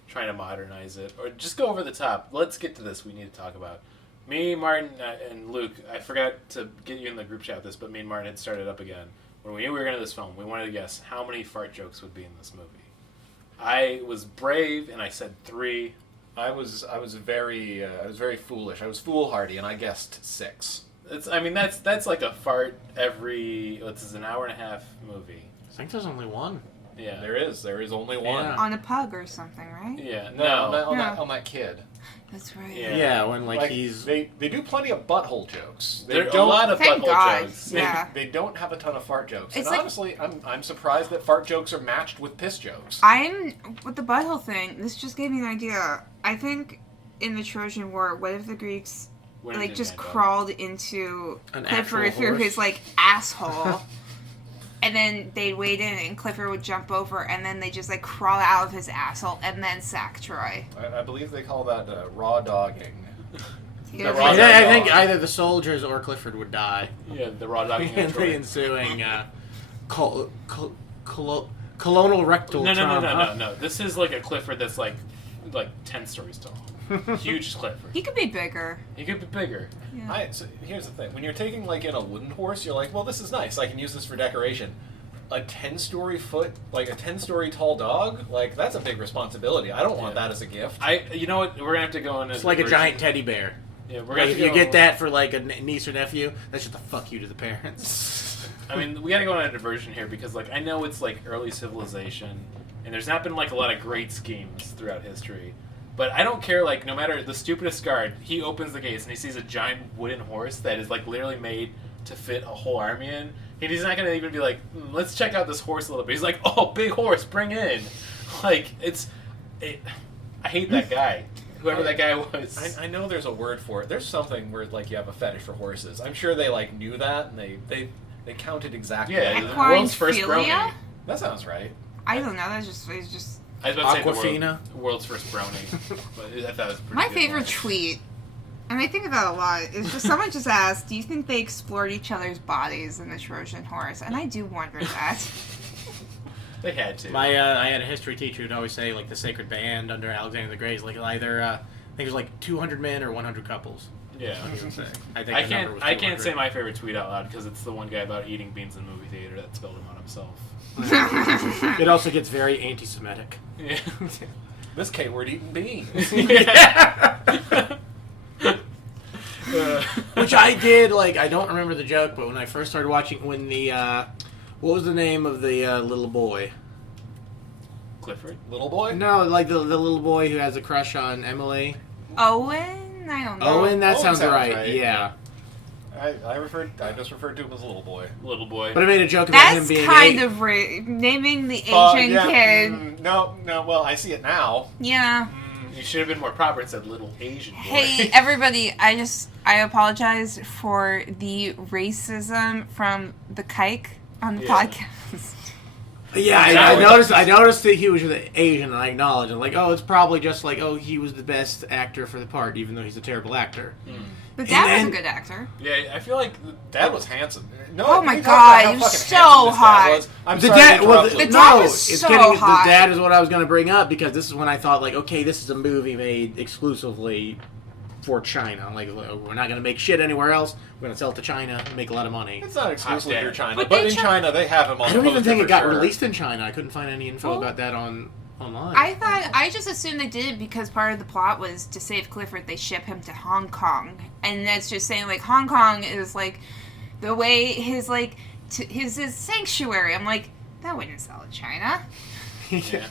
trying to modernize it or just go over the top. Let's get to this. We need to talk about me, Martin, and Luke. I forgot to get you in the group chat with this, but me and Martin had started up again. When we knew we were going to this film, we wanted to guess how many fart jokes would be in this movie. I was brave and I said 3. I was very foolish. I was foolhardy, and I guessed 6. That's like a fart every. This is an hour and a half movie. I think there's only one. Yeah, There is only one. Yeah. On a pug or something, right? Yeah, On that kid. That's right. Yeah. Yeah, when, like, Like, he's... they do plenty of butthole jokes. There are a lot of Thank butthole God. jokes. Yeah. They don't have a ton of fart jokes. It's and like- honestly, I'm surprised that fart jokes are matched with piss jokes. I'm with the butthole thing. This just gave me an idea. I think in the Trojan War, what if the Greeks When like did just that go? crawled into An Clifford actual through horse? his like asshole, and then they'd wade in and Clifford would jump over, and then they just like crawl out of his asshole and then sack Troy. I believe they call that raw dogging. He The was raw like- dog. I think either the soldiers or Clifford would die Yeah, the raw dog. in the ensuing colonal rectal trauma. No. This is like a Clifford that's like 10 stories tall. Huge Clifford. He could be bigger. He could be bigger. Yeah. So here's the thing: when you're taking like in a wooden horse, you're like, well, this is nice. I can use this for decoration. A 10-story tall dog, like that's a big responsibility. I don't want that as a gift. You know what? We're gonna have to go on. It's like a giant teddy bear. Yeah, we're Like, gonna if you get that for like a niece or nephew, that's just a fuck you to the parents. I mean, we gotta go on a diversion here because, like, I know it's like early civilization, and there's not been like a lot of great schemes throughout history. But I don't care. Like, no matter the stupidest guard, he opens the gates and he sees a giant wooden horse that is like literally made to fit a whole army in. And he's not gonna even be like, let's check out this horse a little bit. He's like, oh, big horse, bring in. Like, I hate that guy. Whoever that guy was. I know there's a word for it. There's something where like you have a fetish for horses. I'm sure they like knew that and they counted exactly. Yeah, like, the world's first Equine brony. philia? that sounds right. I don't know. It's just I was about to say Aquafina? the world's first brony, but I thought it was a pretty my good favorite one. tweet. And I think about it a lot. Is just someone just asked, "Do you think they explored each other's bodies in the Trojan horse?" And I do wonder that. They had to. I had a history teacher who'd always say like the sacred band under Alexander the Great is like either I think it was like 200 men or 100 couples. Yeah. He would say. I think I the number can't. was I can't 200. say my favorite tweet out loud because it's the one guy about eating beans in the movie theater that spilled them on himself. It also gets very anti-Semitic. Yeah. This K-word eating beans. Which I did, like, I don't remember the joke, but when I first started watching, when the, what was the name of the little boy? Clifford. Little boy. No, like the little boy who has a crush on Emily. Owen? I don't know. Owen, that Owen sounds sounds right. right. Yeah. I just referred to him as little boy. Little boy. But I made a joke about him That's being kind eight. of naming the Asian kid. No. Well, I see it now. Yeah. You should have been more proper and said little Asian boy. Hey, everybody, I apologize for the racism from the kike on the podcast. Yeah, I noticed that he was Asian, and I acknowledged it. Like, oh, it's probably just like, oh, he was the best actor for the part, even though he's a terrible actor. But Dad was then- a good actor. Yeah, I feel like Dad was handsome. No, Oh my can we talk about God, how he was fucking so handsome this dad hot. was? I'm The sorry dad, to well, interrupt the, you. dad no, was it's so getting hot. the dad is what I was going to bring up because this is when I thought like, okay, this is a movie made exclusively for China. Like, we're not going to make shit anywhere else. We're going to sell it to China and make a lot of money. It's not exclusively Hot for dad. China, But but they in try- China they have him on I the don't even poster think for it got sure. released in China. I couldn't find any info Well, about that online. I just assumed they did it because part of the plot was to save Clifford, they ship him to Hong Kong. And that's just saying, like, Hong Kong is, like, the way his sanctuary. I'm like, that wouldn't sell in China. yeah.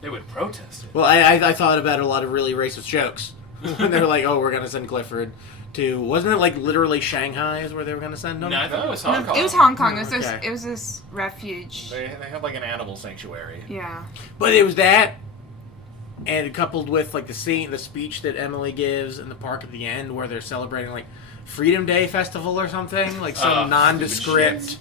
They would protest it. Well, I thought about a lot of really racist jokes when they were like, "Oh, we're gonna send Clifford to." Wasn't it like literally Shanghai is where they were gonna send him? No, I thought it was Hong Hong Kong. Kong. It was Hong Kong. Okay. It was this refuge. They have like an animal sanctuary. Yeah. But it was that, and coupled with like the speech that Emily gives in the park at the end, where they're celebrating like Freedom Day Festival or something, like some nondescript, stupid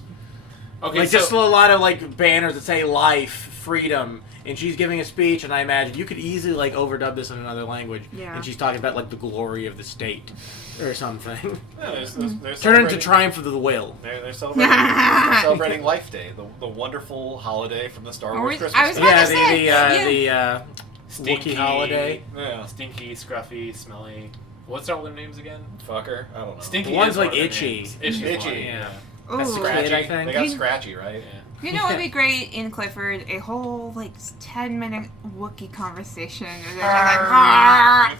Okay, like so just a lot of like banners that say life, freedom. And she's giving a speech, and I imagine you could easily like overdub this in another language. Yeah. And she's talking about like the glory of the state or something. Yeah, they're Turn it into celebrating- Triumph of the Will. They're celebrating Life Day, the wonderful holiday from the Star Wars Christmas. I was special. about to say, The stinky Wookiee holiday. Yeah, Stinky, scruffy, smelly. What's all their names again? fucker. I don't know. Stinky. The one's is like one of their itchy. names. Itchy. Itchy. Yeah. Ooh. That's Scratchy. Squid, I think. They got Scratchy, right? Yeah. You know what would be great in Clifford? A whole, 10-minute Wookiee conversation. Where they're just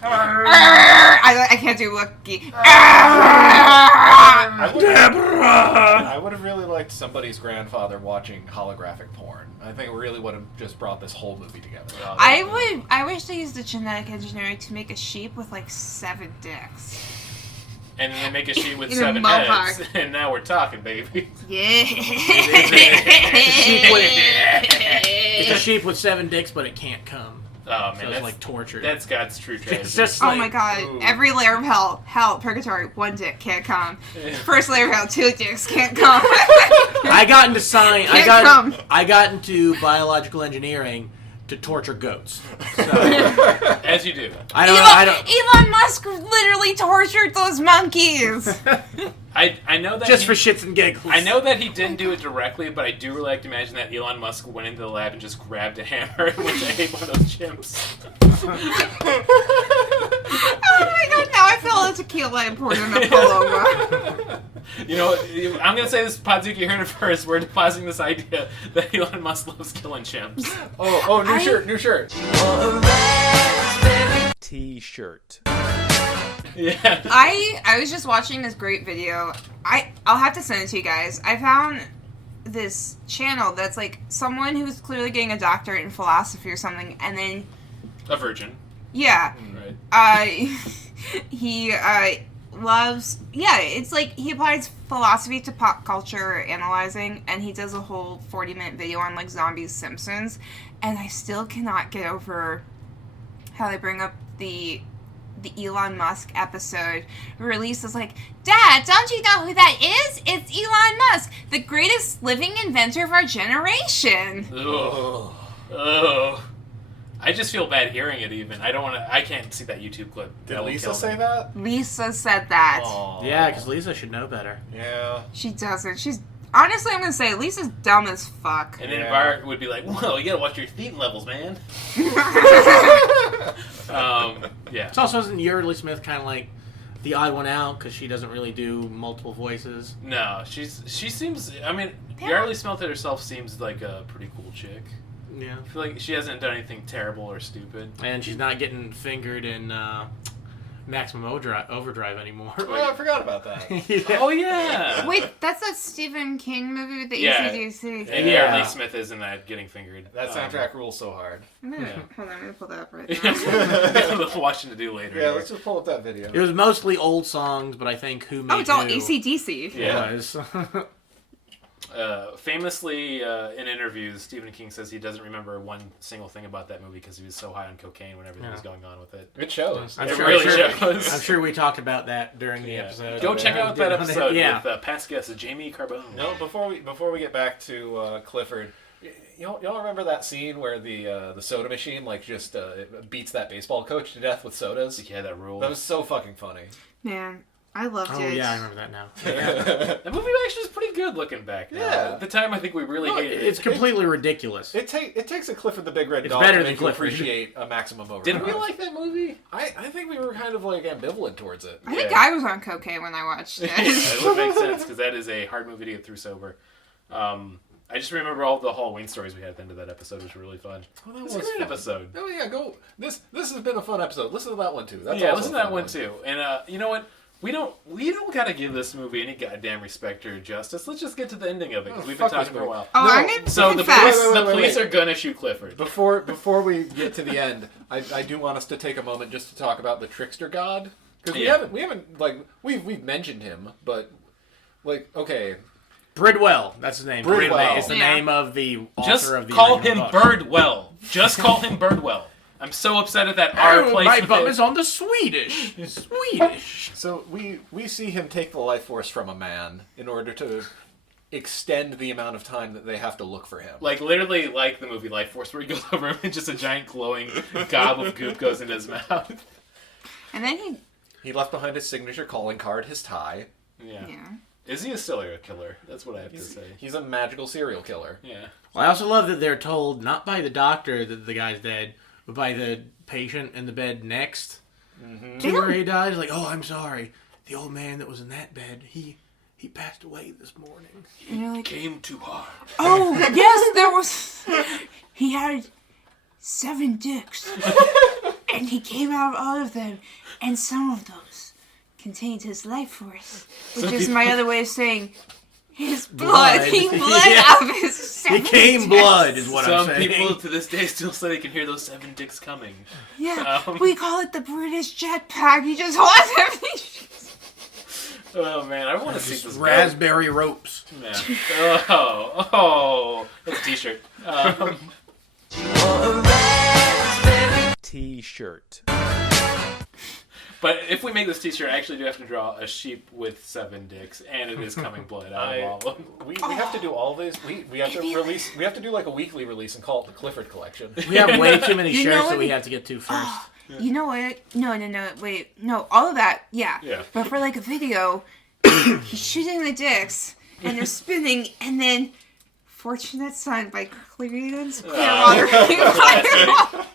like, I can't do Wookiee. I would have really liked somebody's grandfather watching holographic porn. I think it really would have just brought this whole movie together. I wish they used the genetic engineering to make a sheep with, 7 dicks. And then they make a sheet with In a 7 mohawk. heads, and now we're talking, baby. Yeah. It's a sheep with 7 dicks, but it can't come. Oh So man, it's that's like tortured. That's God's true tragedy. It's just Oh like, my god, Ooh. every layer of hell, purgatory, 1 dick can't come. First layer of hell, 2 dicks can't come. I got into science. Can't come. I got into biological engineering to torture goats. As you do. I don't. Elon Musk literally tortured those monkeys. I know that Just for shits and giggles. I know that he didn't do it directly, but I do really like to imagine that Elon Musk went into the lab and just grabbed a hammer and went to hate one of those chimps. Oh my god, now I feel a tequila I poured in a Paloma. You know, I'm going to say this, Podzuki, you heard it first. We're depositing this idea that Elon Musk loves killing chimps. New shirt. T-shirt. Yeah. I was just watching this great video. I'll have to send it to you guys. I found this channel that's like someone who's clearly getting a doctorate in philosophy or something, and then A virgin. yeah, Right. he loves it's like he applies philosophy to pop culture analyzing, and he does a whole 40-minute video on like zombies, Simpsons, and I still cannot get over how they bring up the Elon Musk episode where Lisa's like, Dad, don't you know who that is? It's Elon Musk, the greatest living inventor of our generation. Ugh. Ugh. I just feel bad hearing it even. I can't see that YouTube clip. Did That will Lisa kill say me. that? Lisa said that. Aw. Yeah, because Lisa should know better. Yeah. She doesn't. She's honestly, I'm gonna say Lisa's dumb as fuck. And then Yeah. Bart would be like, "Whoa, you gotta watch your thetan levels, man." Yeah. It's also, isn't Yeardley Smith kind of like the odd one out because she doesn't really do multiple voices? No, she seems. I mean, Yeah. Yardley Smelter herself seems like a pretty cool chick. Yeah. I feel like she hasn't done anything terrible or stupid. And she's not getting fingered in Maximum Overdrive anymore. Oh, I forgot about that. Yeah. Oh yeah. Wait, that's a Stephen King movie with the Yeah. ECDC. And Yeah. Yardley Smith is in that getting fingered. That soundtrack rules so hard. Yeah. Yeah. Hold on, I'm gonna pull that up right now. A little watching to do later. Yeah, let's just pull up that video. It was mostly old songs, but I think Who Made Oh, it's all Who ACDC. Yeah. was. Famously, in interviews, Stephen King says he doesn't remember one single thing about that movie because he was so high on cocaine when everything was going on with it. It shows. I'm It sure, really I'm sure- shows. I'm sure we talked about that during the episode. Go check out that episode Yeah. with past guest Jamie Carbone. No, before we get back to Clifford, y'all remember that scene where the soda machine just beats that baseball coach to death with sodas? Yeah, that rule. That was so fucking funny. Man, I loved Oh it. yeah, I remember that now. That movie actually is pretty good looking back now. Yeah. At the time, I think we really hated It's it. completely ridiculous. It takes a Clifford the Big Red It's Dog better to than make you Clifford. appreciate a Maximum Overdrive. Didn't we like that movie? I think we were kind of ambivalent towards it. I think Yeah. I was on cocaine when I watched it. It would make sense because that is a hard movie to get through sober. I just remember all the Halloween stories we had at the end of that episode, which were really fun. Oh, that It was a great fun. episode. Oh yeah, go. This has been a fun episode. Listen to that one too. That's Yeah, also listen to a that fun one too. And you know what? We don't gotta give this movie any goddamn respect or justice. Let's just get to the ending of it because we've been fuck this talking for a movie. while. Oh, No, I'm gonna So the confess. police, the wait, police wait. are gonna shoot Clifford. Before we get to the end, I do want us to take a moment just to talk about the trickster god because Yeah. we haven't we've mentioned him, but okay. Bridwell, that's his name. Bridwell. It's the Yeah. name of the author Just of the call original him book. Birdwell. Just call him Birdwell. I'm so upset at that R Oh, my placement. bum is on the Swedish. Swedish. So we see him take the life force from a man in order to extend the amount of time that they have to look for him. Like literally, like the movie Life Force, where he goes over him and just a giant glowing gob of goop goes into his mouth. And then He left behind his signature calling card, his tie. Yeah. yeah. Is he a serial killer? That's what I have to say. He's a magical serial killer. Yeah. Well, I also love that they're told not by the doctor that the guy's dead, but by the patient in the bed next to where he died. He's like, "Oh, I'm sorry. The old man that was in that bed, he passed away this morning." And you're like, Came too hard. oh, yes, there was. He had 7 dicks. And he came out of all of them. And some of those contained his life force. Which is my other way of saying his blood. Blood. He bled Yeah. out of his 7 Became dicks. blood, is what I'm Some saying. people to this day still say they can hear those 7 dicks coming. Yeah, we call it the British jetpack. He just wants everything. Oh man, I want to see this. Raspberry ropes. Yeah. Oh, that's a T-shirt. T-shirt. But if we make this t-shirt, I actually do have to draw a sheep with 7 dicks, and it is coming blood out of all of them. We have to do all these. We have to release. We have to do like a weekly release and call it the Clifford Collection. We have way too many You know shirts what? that we have to get to first. You know what? No, wait. No, all of that, yeah. Yeah. But for like a video, he's shooting the dicks, and they're spinning, and then Fortunate Son by Creedence Clearwater Revival.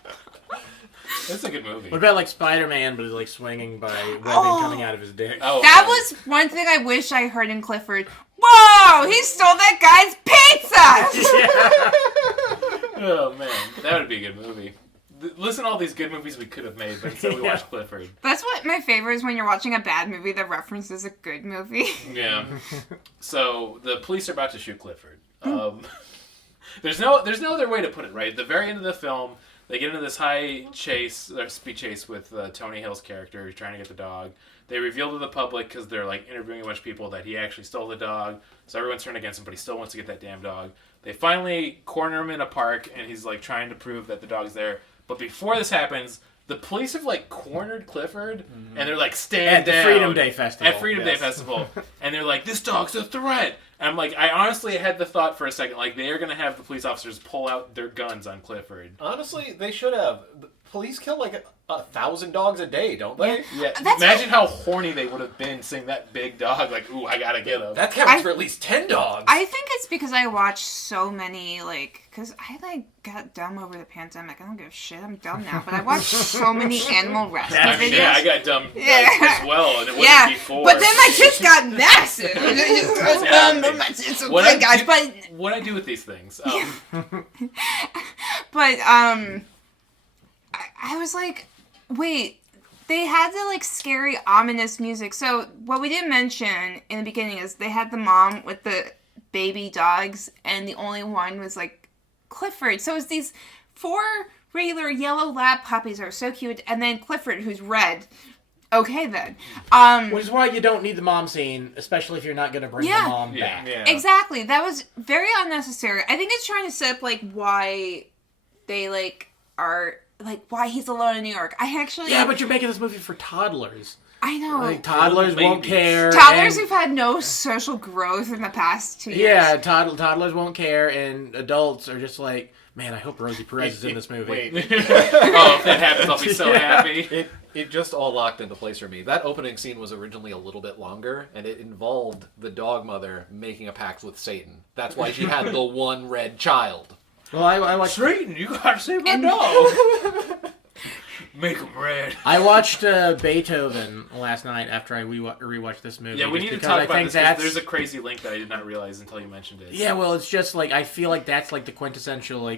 That's a good movie. What about like Spider-Man, but he's like swinging by webbing coming out of his dick? Oh, That was one thing I wish I heard in Clifford. Whoa! He stole that guy's pizza! Oh man, that would be a good movie. Listen to all these good movies we could have made, but instead we watched Clifford. That's what my favorite is, when you're watching a bad movie that references a good movie. Yeah. So the police are about to shoot Clifford. There's no other way to put it, right? At the very end of the film, they get into this high chase, or speed chase with Tony Hill's character who's trying to get the dog. They reveal to the public, because they're like interviewing a bunch of people, that he actually stole the dog. So everyone's turned against him, but he still wants to get that damn dog. They finally corner him in a park, and he's like trying to prove that the dog's there. But before this happens, the police have like cornered Clifford, and they're like, stand down. At the Freedom Day Festival. At Freedom Day Festival. And they're like, this dog's a threat. And I'm like, I honestly had the thought for a second, like, they are going to have the police officers pull out their guns on Clifford. Honestly, they should have. Police kill like 1,000 dogs a day, don't they? Yeah. Imagine how horny they would have been seeing that big dog, like, ooh, I gotta get him. That counts for at least 10 dogs. I think it's because I watched so many, because I, got dumb over the pandemic. I don't give a shit. I'm dumb now. But I watched so many animal rescue videos. Yeah, I got dumb as well, and it wasn't before. But then my tits got massive. It's so good, guys. But what I do with these things. But, I was like, wait, they had the, scary, ominous music. So, what we didn't mention in the beginning is they had the mom with the baby dogs, and the only one was, Clifford. So, it's these 4 regular yellow lab puppies that are so cute, and then Clifford, who's red. Okay, then. Which is why you don't need the mom scene, especially if you're not going to bring the mom back. Yeah. Exactly. That was very unnecessary. I think it's trying to set up, why they, are... why he's alone in New York. I actually... Yeah, but you're making this movie for toddlers. I know. Toddlers won't care. Toddlers who've had no social growth in the past 2 years. Yeah, toddlers won't care, and adults are just like, man, I hope Rosie Perez is in this movie. Wait. Oh, if that happens, I'll be so happy. It just all locked into place for me. That opening scene was originally a little bit longer, and it involved the dog mother making a pact with Satan. That's why she had the one red child. Well, I watched... Satan, you gotta save my dog. Make him red. I watched Beethoven last night after I rewatched this movie. Yeah, we need to talk about this, because there's a crazy link that I did not realize until you mentioned it. Yeah, well, it's just I feel like that's the quintessential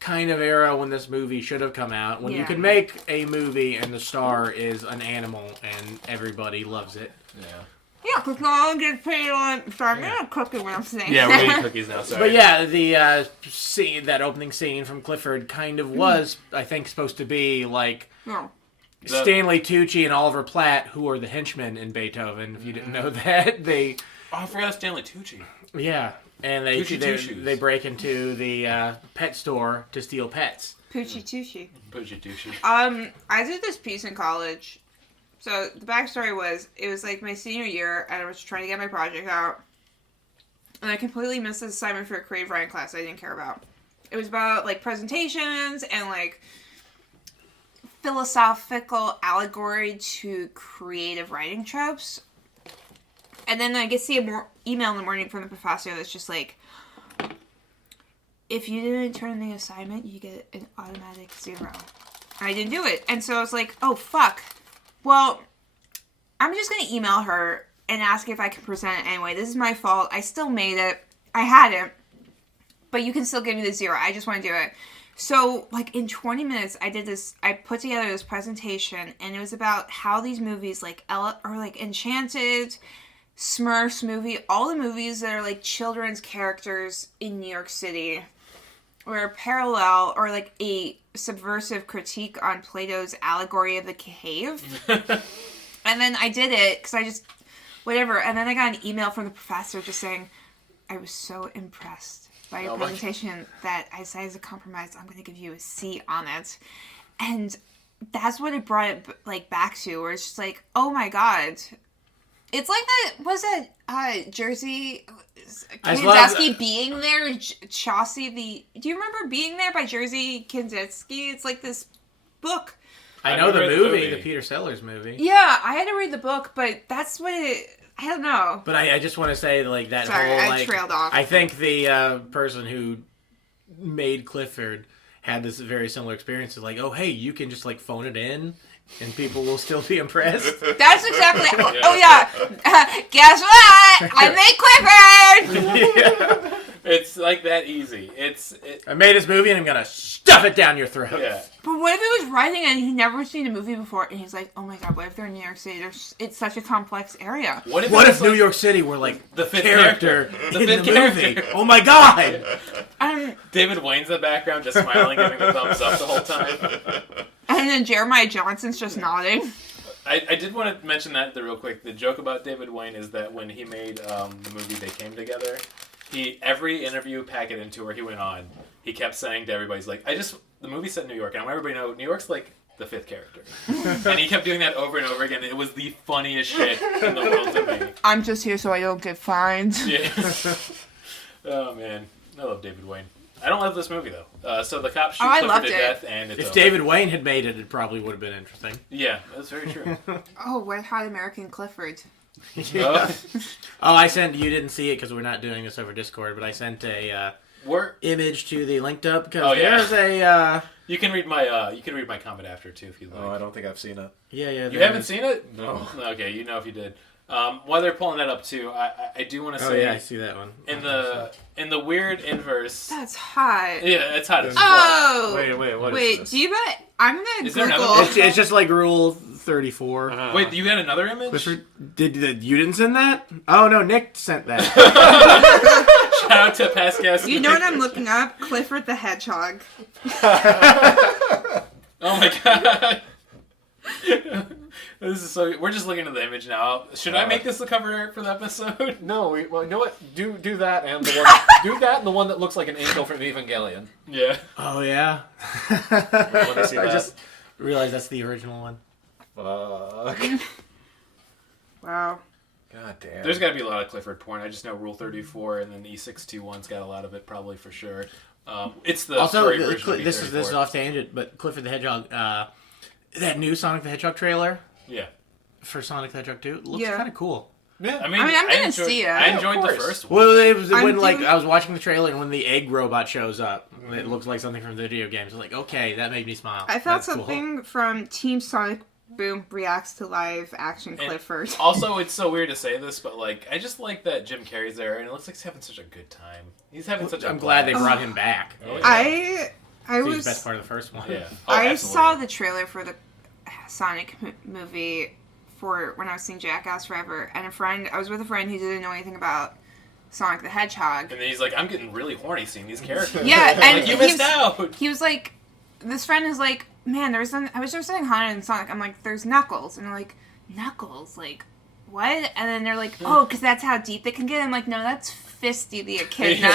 kind of era when this movie should have come out, when you could make a movie and the star is an animal and everybody loves it. Yeah. Yeah, because no one gets paid on... Sorry, I'm not cooking what I'm saying. Yeah, we're eating cookies now, sorry. But yeah, the scene, that opening scene from Clifford kind of was, I think, supposed to be Stanley Tucci and Oliver Platt, who are the henchmen in Beethoven, if you didn't know that. Oh, I forgot Stanley Tucci. Yeah, and they break into the pet store to steal pets. Poochie Tucci. Poochie Tucci. I did this piece in college. So, the backstory was, it was my senior year, and I was trying to get my project out. And I completely missed this assignment for a creative writing class I didn't care about. It was about, presentations and, philosophical allegory to creative writing tropes. And then I get to see an email in the morning from the professor that's just if you didn't turn in the assignment, you get an automatic 0. And I didn't do it. And so I was like, oh, fuck. Well, I'm just going to email her and ask if I can present it anyway. This is my fault. I still made it. I had it. But you can still give me the 0. I just want to do it. So, in 20 minutes, I did this. I put together this presentation, and it was about how these movies, Ella, or Enchanted, Smurfs movie, all the movies that are, children's characters in New York City, were parallel, or, a subversive critique on Plato's allegory of the cave. And then I did it, because I just, whatever. And then I got an email from the professor just saying, I was so impressed by your presentation that I said as a compromise, I'm going to give you a C on it. And that's what it brought it like back to, where it's just like, oh my god. It's like that, was it Jersey, Kandinsky being there, Chaucy do you remember Being There by Jerzy Kandinsky? It's like this book. I know the movie, the Peter Sellers movie. Yeah, I had to read the book, but that's what I don't know. But I just want to say, like, that Sorry, whole, I trailed off. I think the person who made Clifford had this very similar experience. Like, oh, hey, you can just, like, phone it in, and people will still be impressed. That's exactly... Oh, yeah. Guess what? I made Clifford! Yeah. It's like that easy. I made this movie, and I'm going to stuff it down your throat. Yeah. But what if it was writing and he'd never seen a movie before, and he's like, oh my god, what if they're in New York City? It's such a complex area. What if New York City were, like, the fifth character the in fifth the character. movie? Oh my god! David Wayne's in the background just smiling, giving a thumbs up the whole time. And then Jeremiah Johnson's just nodding. I did want to mention that real quick. The joke about David Wayne is that when he made the movie They Came Together, every interview Packet and tour he went on, he kept saying to everybody, he's like, the movie's set in New York, and I want everybody to know New York's like the fifth character. And he kept doing that over and over again. It was the funniest shit in the world to me. I'm just here so I don't get fined. Yeah. Oh, man. I love David Wayne. I don't love this movie, though. So the cops shoot Clifford to death, and it's If over. David Wayne had made it, it probably would have been interesting. Yeah, that's very true. Oh, Wet Hot American Clifford. Oh, I sent... You didn't see it because we're not doing this over Discord, but I sent a image to the linked up because there's a... You can read my comment after, too, if you'd like. Oh, I don't think I've seen it. Yeah. You haven't seen it? No. Okay, you know if you did. While they're pulling that up, too, I do want to say... Oh, yeah, I see that one. In the weird inverse... That's hot. Yeah, it's hot as fuck. Oh! Wait, what is Wait, this? do you bet... I'm gonna Is there Google... another It's just like Rule 34. Wait, you got another image? Clifford, you didn't send that? Oh, no, Nick sent that. Shout out to Pascal. You know what I'm looking up? Clifford the Hedgehog. Oh my god. This is so... We're just looking at the image now. Should I make this the cover art for the episode? No, well, you know what? Do that and the one the one that looks like an angel from Evangelion. Yeah. Oh, yeah. Want to see that? I just realized that's the original one. Fuck. Wow. God damn. There's got to be a lot of Clifford porn. I just know Rule 34 and then the E621's got a lot of it, probably, for sure. It's the Also, story version of this is E34. off tangent, but Clifford the Hedgehog, that new Sonic the Hedgehog trailer Yeah. for Sonic the Hedgehog 2 looks kind of cool. Yeah. I mean, I'm gonna see it. I enjoyed the course. first one. Well, it was when doing- I was watching the trailer and when the egg robot shows up, it looks like something from the video games. I was like, okay, that made me smile. I found That's cool. something from Team Sonic Boom reacts to live action Clifford. Also, it's so weird to say this, but like, I just like that Jim Carrey's there, and it looks like he's having such a good time. He's having such a I'm glad they blast. brought him back. Oh, yeah. I He's the was best part of the first one. Yeah. I absolutely. saw the trailer for the Sonic movie for when I was seeing Jackass Forever, and I was with a friend who didn't know anything about Sonic the Hedgehog. And then he's like, I'm getting really horny seeing these characters. Yeah, and like, you missed out. He was like, this friend is like, man, I was just saying Haunted and Sonic. I'm like, there's Knuckles, and they're like, Knuckles, like, what? And then they're like, oh, because that's how deep it can get. I'm like, no, that's Fisty the Echidna.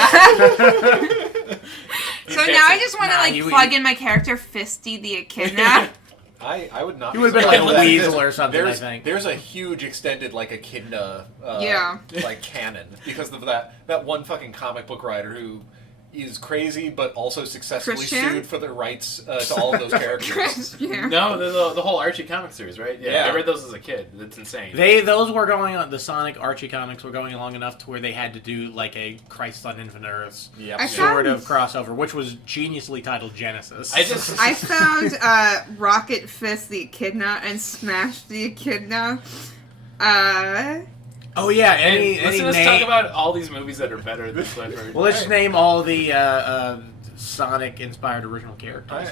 So now I just want to plug in my character Fisty the Echidna. I would not. He would have been like a surprised. weasel or something, I think. There's a huge extended like Echidna like canon because of that one fucking comic book writer who is crazy but also successfully Christian? sued for the rights to all of those characters. No, the whole Archie comic series, right? Yeah, I read those as a kid. It's insane. Those were going on. The Sonic Archie comics were going along enough to where they had to do like a Christ on Infinite Earths sort of crossover, which was geniusly titled Genesis. I found Rocket Fist the Echidna and Smash the Echidna. Oh yeah, any let's name. talk about all these movies that are better than Clifford. Well, let's just name all the Sonic-inspired original characters.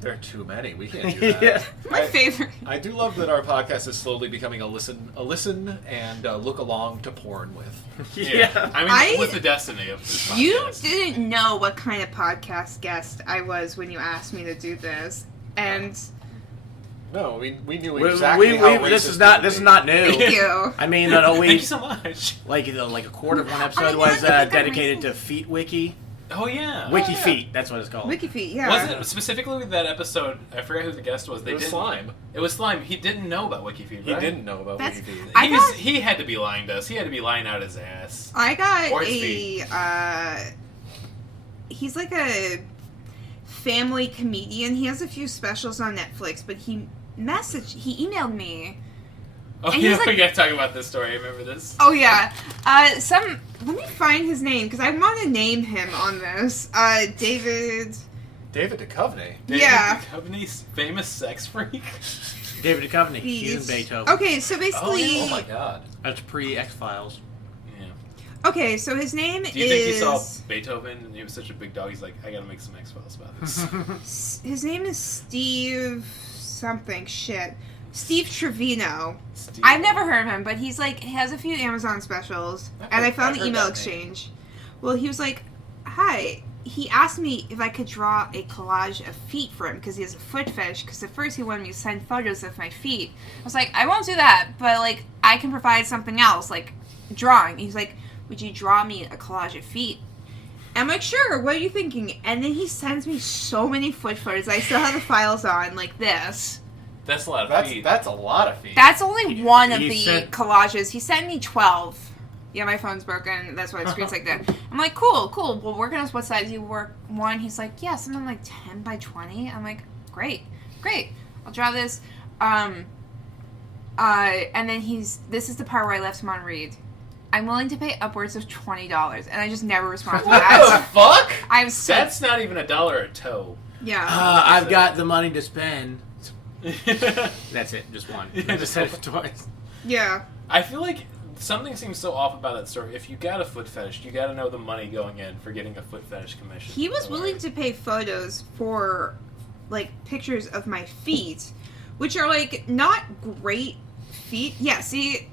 There are too many. We can't do that. Yeah. My favorite. I do love that our podcast is slowly becoming a listen and look along to porn with. Yeah. I mean, with the destiny of this podcast. You didn't know what kind of podcast guest I was when you asked me to do this, and No, we knew exactly how racist this is not new. thank you. I mean, Thank you so much. like a quarter of one episode I know, was I think I'm dedicated racist. to Feet Wiki. Oh yeah. Wiki yeah. Feet, that's what it's called. Wiki Feet, yeah. Was it specifically that episode? I forget who the guest was. It was Slime. It was Slime. He didn't know about Wiki Feed, He right? didn't know about That's- Wiki Feet. He had to be lying to us. He had to be lying out his ass. I got Or his feet. he's like a family comedian. He has a few specials on Netflix, but he emailed me. Oh And yeah, he's like- we gotta talk about this story. I remember this. Oh yeah, let me find his name because I want to name him on this. David. David Duchovny. Yeah. Duchovny's famous sex freak. David Duchovny. He's in Beethoven. Okay, so basically. Oh my god. That's pre-X-Files. Yeah. Okay, so his name Do you think he is. saw Beethoven and he was such a big dog? He's like, I gotta make some X-Files about this. His name is Steve something. Shit. Steve Trevino. Steve- I've never heard of him, but he has a few Amazon specials, and I found the I've heard email that exchange. Well, he was like, "Hi." He asked me if I could draw a collage of feet for him because he has a foot fetish. Because at first he wanted me to send photos of my feet. I was like, I won't do that, but like I can provide something else, like drawing. He's like, would you draw me a collage of feet? I'm like, sure. What are you thinking? And then he sends me so many foot photos. I still have the files on, like this. That's a lot of feet. That's a lot of feet. That's only one of He the sent- collages. He sent me 12. Yeah, my phone's broken. That's why the screen's like that. I'm like, cool. We'll work on this. What size you work one? He's like, yeah, something like 10 by 20. I'm like, great. I'll draw this. And then this is the part where I left him on read. I'm willing to pay upwards of $20. And I just never respond to What the that. fuck? I'm so... That's not even $1 a toe. Yeah. I've got the money to spend. That's it, just one. I just said it twice. Yeah. I feel like something seems so off about that story. If you got a foot fetish, you got to know the money going in for getting a foot fetish commission. He was willing to pay photos for, like, pictures of my feet, which are, like, not great feet. Yeah, see,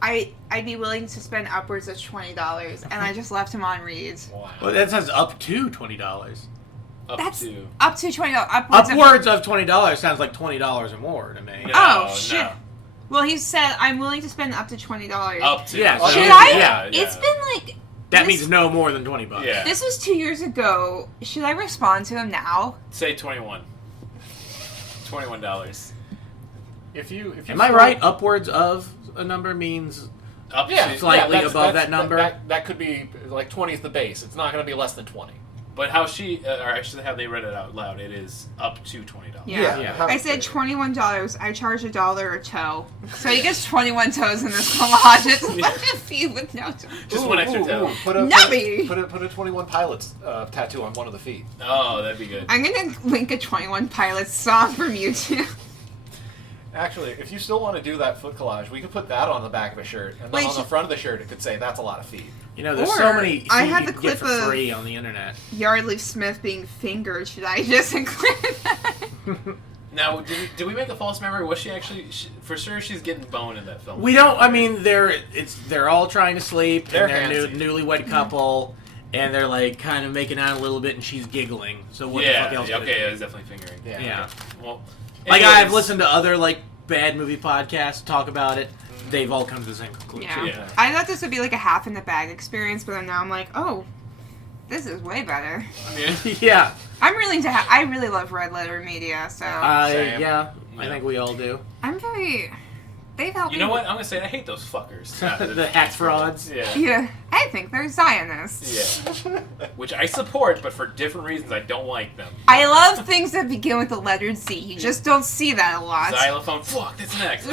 I'd be willing to spend upwards of $20, and I just left him on read. Wow. Well, that says up to $20. That's to. up to $20. Upwards of $20 sounds like $20 or more to me. No, Oh, shit. no. Well, he said, I'm willing to spend up to $20. Up to. Yeah, Should so- I? yeah, It's been, like... That this- means no more than $20. Yeah. This was 2 years ago. Should I respond to him now? Say 21. $21. If you Am I right? Upwards of a number means Up Yeah, to. Slightly that's- above that's- that number? That could be like 20 is the base. It's not going to be less than 20. But how she, or actually how they read it out loud, it is up to $20. Yeah. how- I said $21. I charge $1 a toe. So he gets 21 toes in this collage. It's a bunch of feet with no toes. Just one extra toe. Put Nubby. a 21 Pilots tattoo on one of the feet. Oh, that'd be good. I'm gonna link a 21 Pilots song from YouTube. Actually, if you still want to do that foot collage, we could put that on the back of a shirt, and then Wait, on the front of the shirt, it could say "That's a lot of feet." You know, there's Or, so many feet I have you the can get clip for of- free on the internet. Yardley Smith being fingered. Should I just include that? Now, did we make a false memory? Was she actually, for sure she's getting boned in that film? We don't. I mean, they're all trying to sleep. They're and they're handsy. newlywed couple, and they're like kind of making out a little bit, and she's giggling. So what the fuck else? Yeah, could okay, it it was definitely fingering. Yeah. Yeah. Okay. Well, Like anyways, I've listened to other like bad movie podcasts talk about it. They've all come to the same conclusion. Yeah. Yeah. I thought this would be like a half in the bag experience, but then now I'm like, oh, this is way better. Yeah. Yeah. I'm willing to I really love Red Letter Media, so Same. Yeah. I Yeah. think we all do. I'm very. They've helped You me. know what? I'm gonna say I hate those fuckers. The hat frauds. Yeah. Yeah, I think they're Zionists. Yeah. Which I support, but for different reasons I don't like them. I love things that begin with the letter Z. You just don't see that a lot. Xylophone. Fuck. That's next.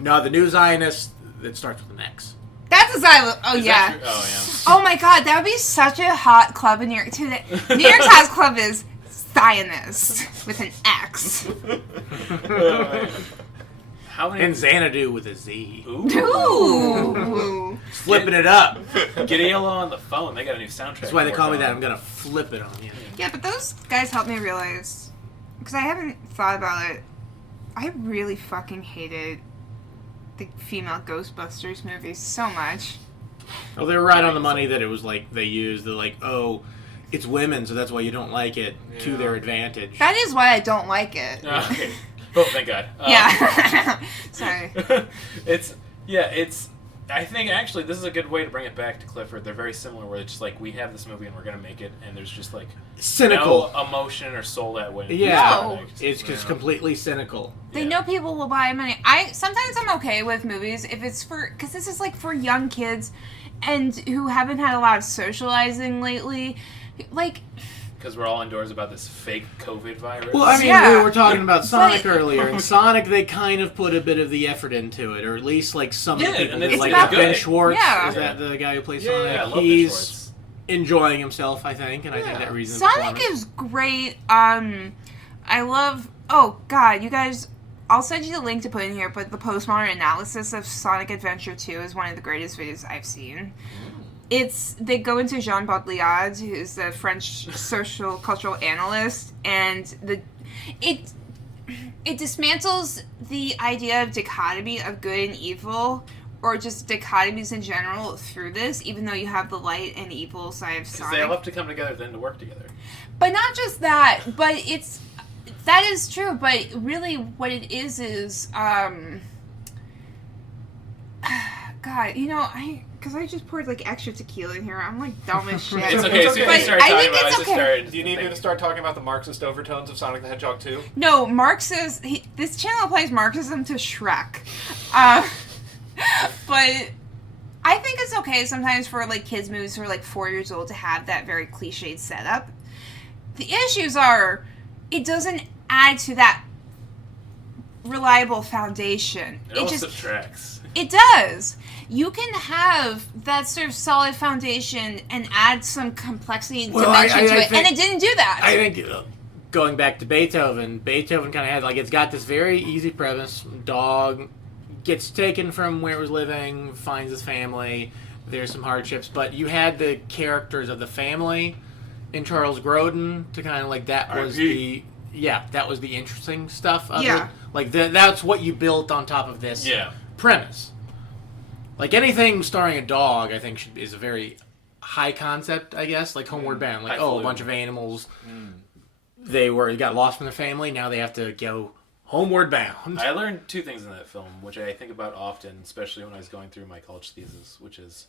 No, the new Zionist that starts with an X. That's a xylophone. Oh Is yeah. that true? Oh yeah. Oh my god, that would be such a hot club in New York. New York's hottest club is Zionist with an X. How many? And Xanadu with a Z. Ooh. Ooh. Flipping it up. Get Yellow on the phone. They got a new soundtrack. That's why they call me working that. on. I'm gonna flip it on you. Yeah, but those guys helped me realize, because I haven't thought about it. I really fucking hated the female Ghostbusters movies so much. Well, they were right on the money that it was like they used the like, oh, it's women, so that's why you don't like it to Yeah. their advantage. That is why I don't like it. Okay. Oh, thank God. Yeah. Sorry. it's I think actually this is a good way to bring it back to Clifford. They're very similar, where it's just like we have this movie and we're gonna make it, and there's just like cynical no emotion or soul that way. Yeah, it's just completely cynical. They know people will buy money. Sometimes I'm okay with movies if it's because this is like for young kids, and who haven't had a lot of socializing lately, like. Because we're all indoors about this fake COVID virus. Well, I mean, we were talking about Sonic earlier, and Sonic, they kind of put a bit of the effort into it, or at least, like, some people did. Like, Ben Schwartz, is that the guy who plays Sonic? Yeah, I love He's enjoying himself, I think, and I think that reason Sonic is great. I love... Oh, God, you guys... I'll send you the link to put in here, but the postmodern analysis of Sonic Adventure 2 is one of the greatest videos I've seen. They go into Jean Baudrillard, who's the French social cultural analyst, and it dismantles the idea of dichotomy of good and evil, or just dichotomies in general through this, even though you have the light and evil side of Sonic. They all have to come together then to work together. But not just that, but that is true, but really what it is God, because I just poured, like, extra tequila in here. I'm, like, dumb as shit. It's okay. So you can start talking about it. It's okay. Do you need me to start talking about the Marxist overtones of Sonic the Hedgehog 2? No, this channel applies Marxism to Shrek. But I think it's okay sometimes for, like, kids' movies who are, like, 4 years old to have that very cliched setup. The issues are, it doesn't add to that reliable foundation. It just subtracts. It does. You can have that sort of solid foundation and add some complexity and dimension to it, and it didn't do that. I think, going back to Beethoven kind of had, like, it's got this very easy premise. Dog gets taken from where it was living, finds his family, there's some hardships, but you had the characters of the family in Charles Grodin to kind of, like, that was the interesting stuff of it. Like, that's what you built on top of this premise. Like, anything starring a dog, I think, is a very high concept, I guess. Like Homeward Bound. Like, a bunch of animals, they got lost from their family, now they have to go homeward bound. I learned two things in that film, which I think about often, especially when I was going through my college thesis, which is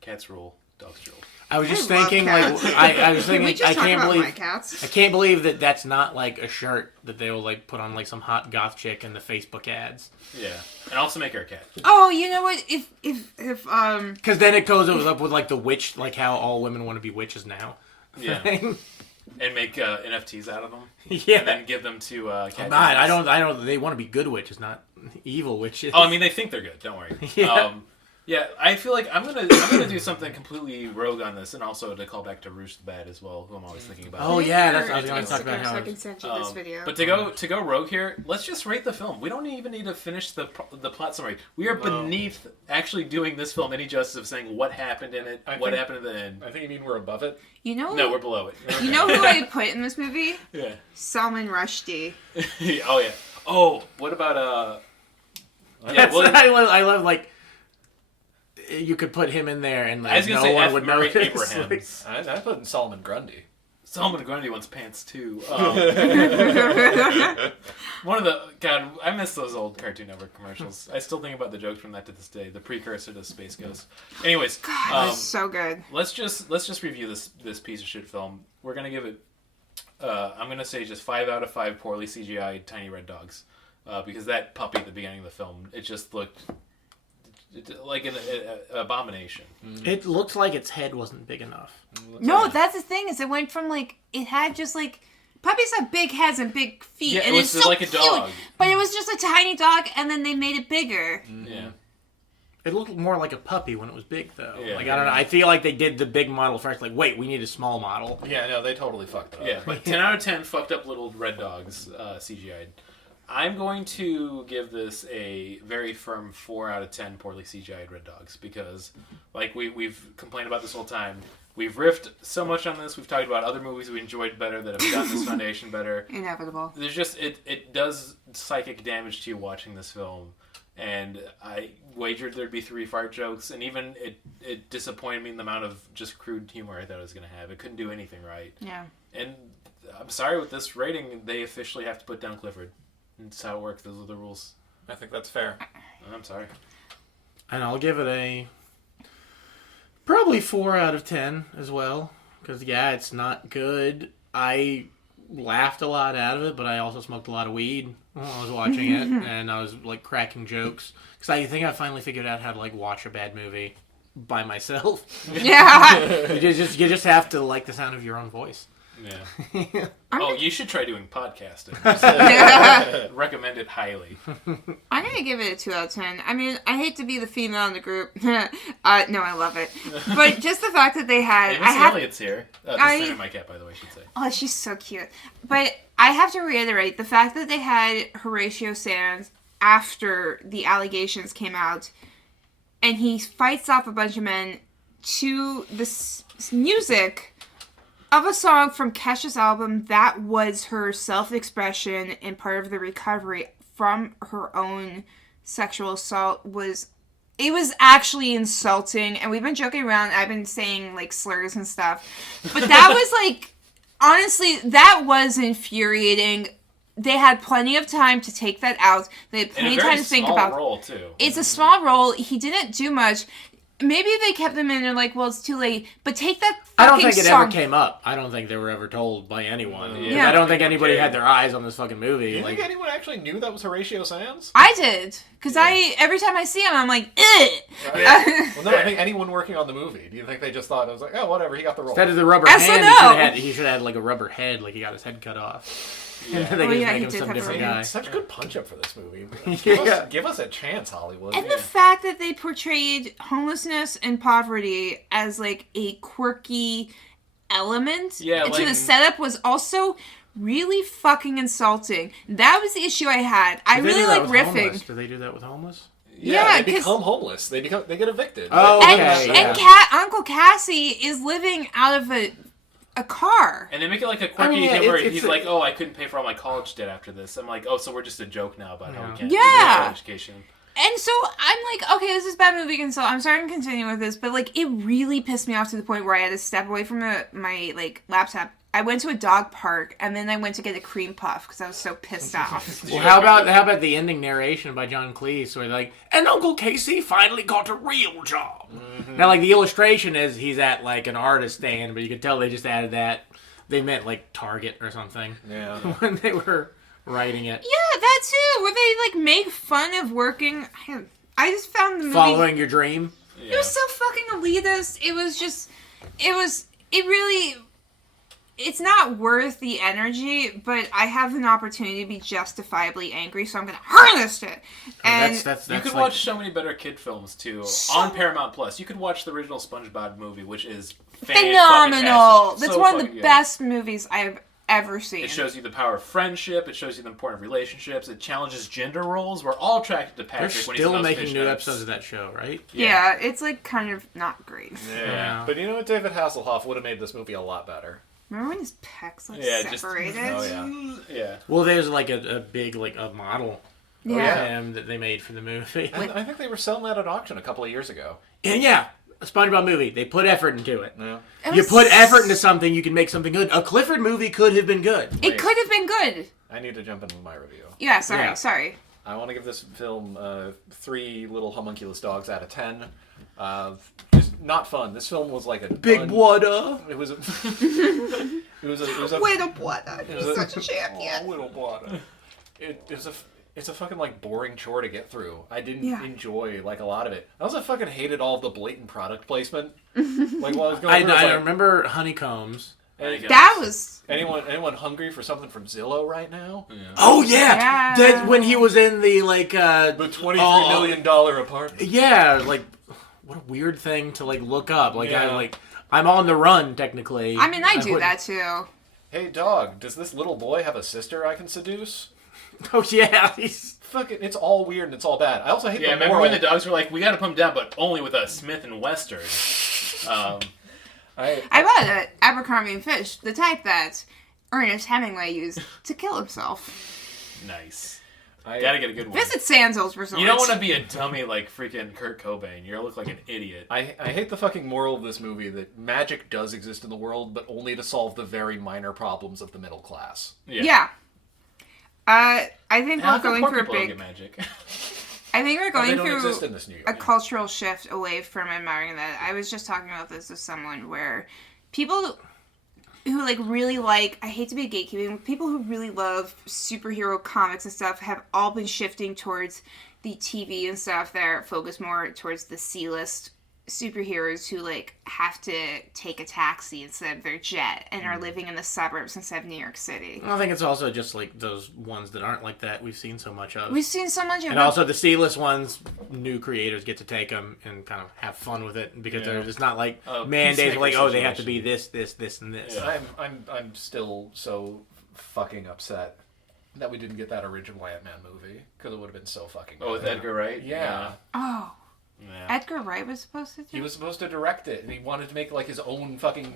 cats rule, dogs rule. I was just thinking, like, I was thinking, I can't believe that that's not, like, a shirt that they will, like, put on, like, some hot goth chick in the Facebook ads. Yeah, and also make her a cat. Oh, you know what? If because then it goes up with, like, the witch, like how all women want to be witches now. Yeah, and make NFTs out of them. Yeah, and then give them to cat. I don't. They want to be good witches, not evil witches. Oh, I mean, they think they're good. Don't worry. Yeah. Yeah, I feel like I'm gonna do something completely rogue on this, and also to call back to Roosh the Bad as well, who I'm always thinking about. Oh yeah, that's what I was going to talk about. So I can send you this video. But to go rogue here, let's just rate the film. We don't even need to finish the plot summary. We are beneath actually doing this film any justice of saying what happened in it, what happened at the end. I think you mean we're above it. No, we're below it. You know who I put in this movie? Yeah. Salman Rushdie. Oh yeah. Oh, what about I love like. You could put him in there, and like, no one would know. Abrahams. I put in Solomon Grundy. Solomon Grundy wants pants too. One of I miss those old Cartoon Network commercials. I still think about the jokes from that to this day. The precursor to Space Ghost. Anyways, God, it's so good. Let's just review this piece of shit film. We're gonna give it. I'm gonna say just 5 out of 5 poorly CGI'd tiny red dogs, because that puppy at the beginning of the film, it just looked. Like an abomination. It looked like its head wasn't big enough. No, that's the thing, is it went from, like, it had just, like, puppies have big heads and big feet, yeah, and it's so like a dog. Cute, but it was just a tiny dog, and then they made it bigger. Yeah. It looked more like a puppy when it was big, though. Yeah, like, I don't know. I feel like they did the big model first. Like, wait, we need a small model. Yeah, no, they totally fucked up. Yeah, but 10 out of 10 fucked up little red dogs, CGI'd. I'm going to give this a very firm 4 out of 10 poorly CGI'd red dogs, because, like, we've complained about this whole time. We've riffed so much on this. We've talked about other movies we enjoyed better that have gotten this foundation better. Inevitable. There's just it does psychic damage to you watching this film, and I wagered there'd be 3 fart jokes, and even it disappointed me in the amount of just crude humor I thought it was going to have. It couldn't do anything right. Yeah. And I'm sorry, with this rating, they officially have to put down Clifford. That's how it works. Those are the rules. I think that's fair. I'm sorry. And I'll give it a probably 4 out of 10 as well. Because, yeah, it's not good. I laughed a lot out of it, but I also smoked a lot of weed while I was watching it. And I was, like, cracking jokes. Because I think I finally figured out how to, like, watch a bad movie by myself. Yeah. You just have to like the sound of your own voice. Yeah. You should try doing podcasting. Recommend it highly. I'm going to give it a 2 out of 10. I mean, I hate to be the female in the group. No, I love it. But just the fact that they had... Hey, Miss Elliott's here. This is my cat, by the way, I should say. Oh, she's so cute. But I have to reiterate, the fact that they had Horatio Sands after the allegations came out, and he fights off a bunch of men to the music of a song from Kesha's album that was her self-expression and part of the recovery from her own sexual assault it was actually insulting, and we've been joking around. I've been saying, like, slurs and stuff. But that was, like, honestly, that was infuriating. They had plenty of time to take that out. They had plenty of time to think about it. Role, too. It's a small role. He didn't do much. Maybe if they kept them in, they're like, well, it's too late. But take that fucking I don't think it song. ever came up. I don't think they were ever told by anyone. Yeah. I don't think anybody had their eyes on this fucking movie. Do you think anyone actually knew that was Horatio Sands? I did. Because every time I see him, I'm like, ugh. Right. Well, no, I think anyone working on the movie. Do you think they just thought, it was like, oh, whatever, he got the role? Instead of the rubber hand, he should have had like a rubber head, like he got his head cut off. Yeah. They he make him did some have different a guy. Such good punch-up for this movie. Yeah. Give us a chance, Hollywood. And the fact that they portrayed homelessness and poverty as, like, a quirky element to the setup was also really fucking insulting. That was the issue I had. I really like riffing. Homeless? Do they do that with homeless? Yeah, they become homeless. They get evicted. Oh, okay. And Uncle Cassie is living out of a car. And they make it like a quirky thing where he's like, oh, I couldn't pay for all my college debt after this. I'm like, oh, so we're just a joke now about how we can't do education. And so I'm like, okay, this is bad movie consult. I'm sorry to continue with this, but like it really pissed me off to the point where I had to step away from my like laptop. I went to a dog park and then I went to get a cream puff because I was so pissed off. Well, how about the ending narration by John Cleese where they're like, and Uncle Casey finally got a real job. Mm-hmm. Now, like the illustration is he's at like an artist stand, but you can tell they just added that. They meant like Target or something. Yeah. When they were writing it. Yeah, that too. Where they like make fun of working. I just found the movie Following your dream. It was so fucking elitist. It really. It's not worth the energy, but I have an opportunity to be justifiably angry, so I'm going to harness it. And that's you could like, watch so many better kid films too on Paramount Plus. You could watch the original SpongeBob movie, which is phenomenal. That's so one of the best movies I've ever seen. It shows you the power of friendship. It shows you the importance of relationships. It challenges gender roles. We're all attracted to Patrick. They're when still he's making new episodes of that show, right? Yeah, it's like kind of not great. Yeah. But you know what? David Hasselhoff would have made this movie a lot better. Remember when his pecs like separated? Yeah. Well, there's like a big like a model of him that they made for the movie. I think they were selling that at auction a couple of years ago. And yeah, a SpongeBob movie. They put effort into it. Yeah. You put effort into something, you can make something good. A Clifford movie could have been good. It could have been good. I need to jump in with my review. Yeah, sorry. I want to give this film 3 little homunculus dogs out of 10. Just not fun. This film was like a big water. It was a Little water. He's such a champion. Oh, little water. It's a fucking like boring chore to get through. I didn't enjoy like a lot of it. I also fucking hated all of the blatant product placement. Like while I was going through, I remember honeycombs. That was anyone hungry for something from Zillow right now? Yeah. Oh yeah, that when he was in the like the $23 million apartment. Yeah, like what a weird thing to like look up. Like I'm on the run technically. I mean, I do that too. Hey dog, does this little boy have a sister I can seduce? Oh yeah, he's fucking. It's all weird and it's all bad. I also hate. Yeah, remember when the dogs were like, "We got to put him down, but only with a Smith and Western." I bought an Abercrombie and Fitch, the type that Ernest Hemingway used to kill himself. Nice. Gotta get a good one. Visit Sandals Resort. You don't want to be a dummy like freaking Kurt Cobain. You look like an idiot. I hate the fucking moral of this movie that magic does exist in the world, but only to solve the very minor problems of the middle class. Yeah. I think we're going for a big... magic. I think we're They going don't exist through in this New York. a cultural shift away from admiring that. I was just talking about this with someone where people who like really like, I hate to be gatekeeping, people who really love superhero comics and stuff have all been shifting towards the TV and stuff that are focused more towards the C-list superheroes who like have to take a taxi instead of their jet and are living in the suburbs instead of New York City. I think it's also just like those ones that aren't like that we've seen so much of. We've seen so much of And also the C-list ones, new creators get to take them and kind of have fun with it because they're just not like mandates like, oh, they have to be this, and this. Yeah. I'm still so fucking upset that we didn't get that original Ant-Man movie because it would have been so fucking good. Oh, with Edgar Wright? Yeah. Oh. Yeah. Edgar Wright was supposed to do He was supposed to direct it, and he wanted to make like his own fucking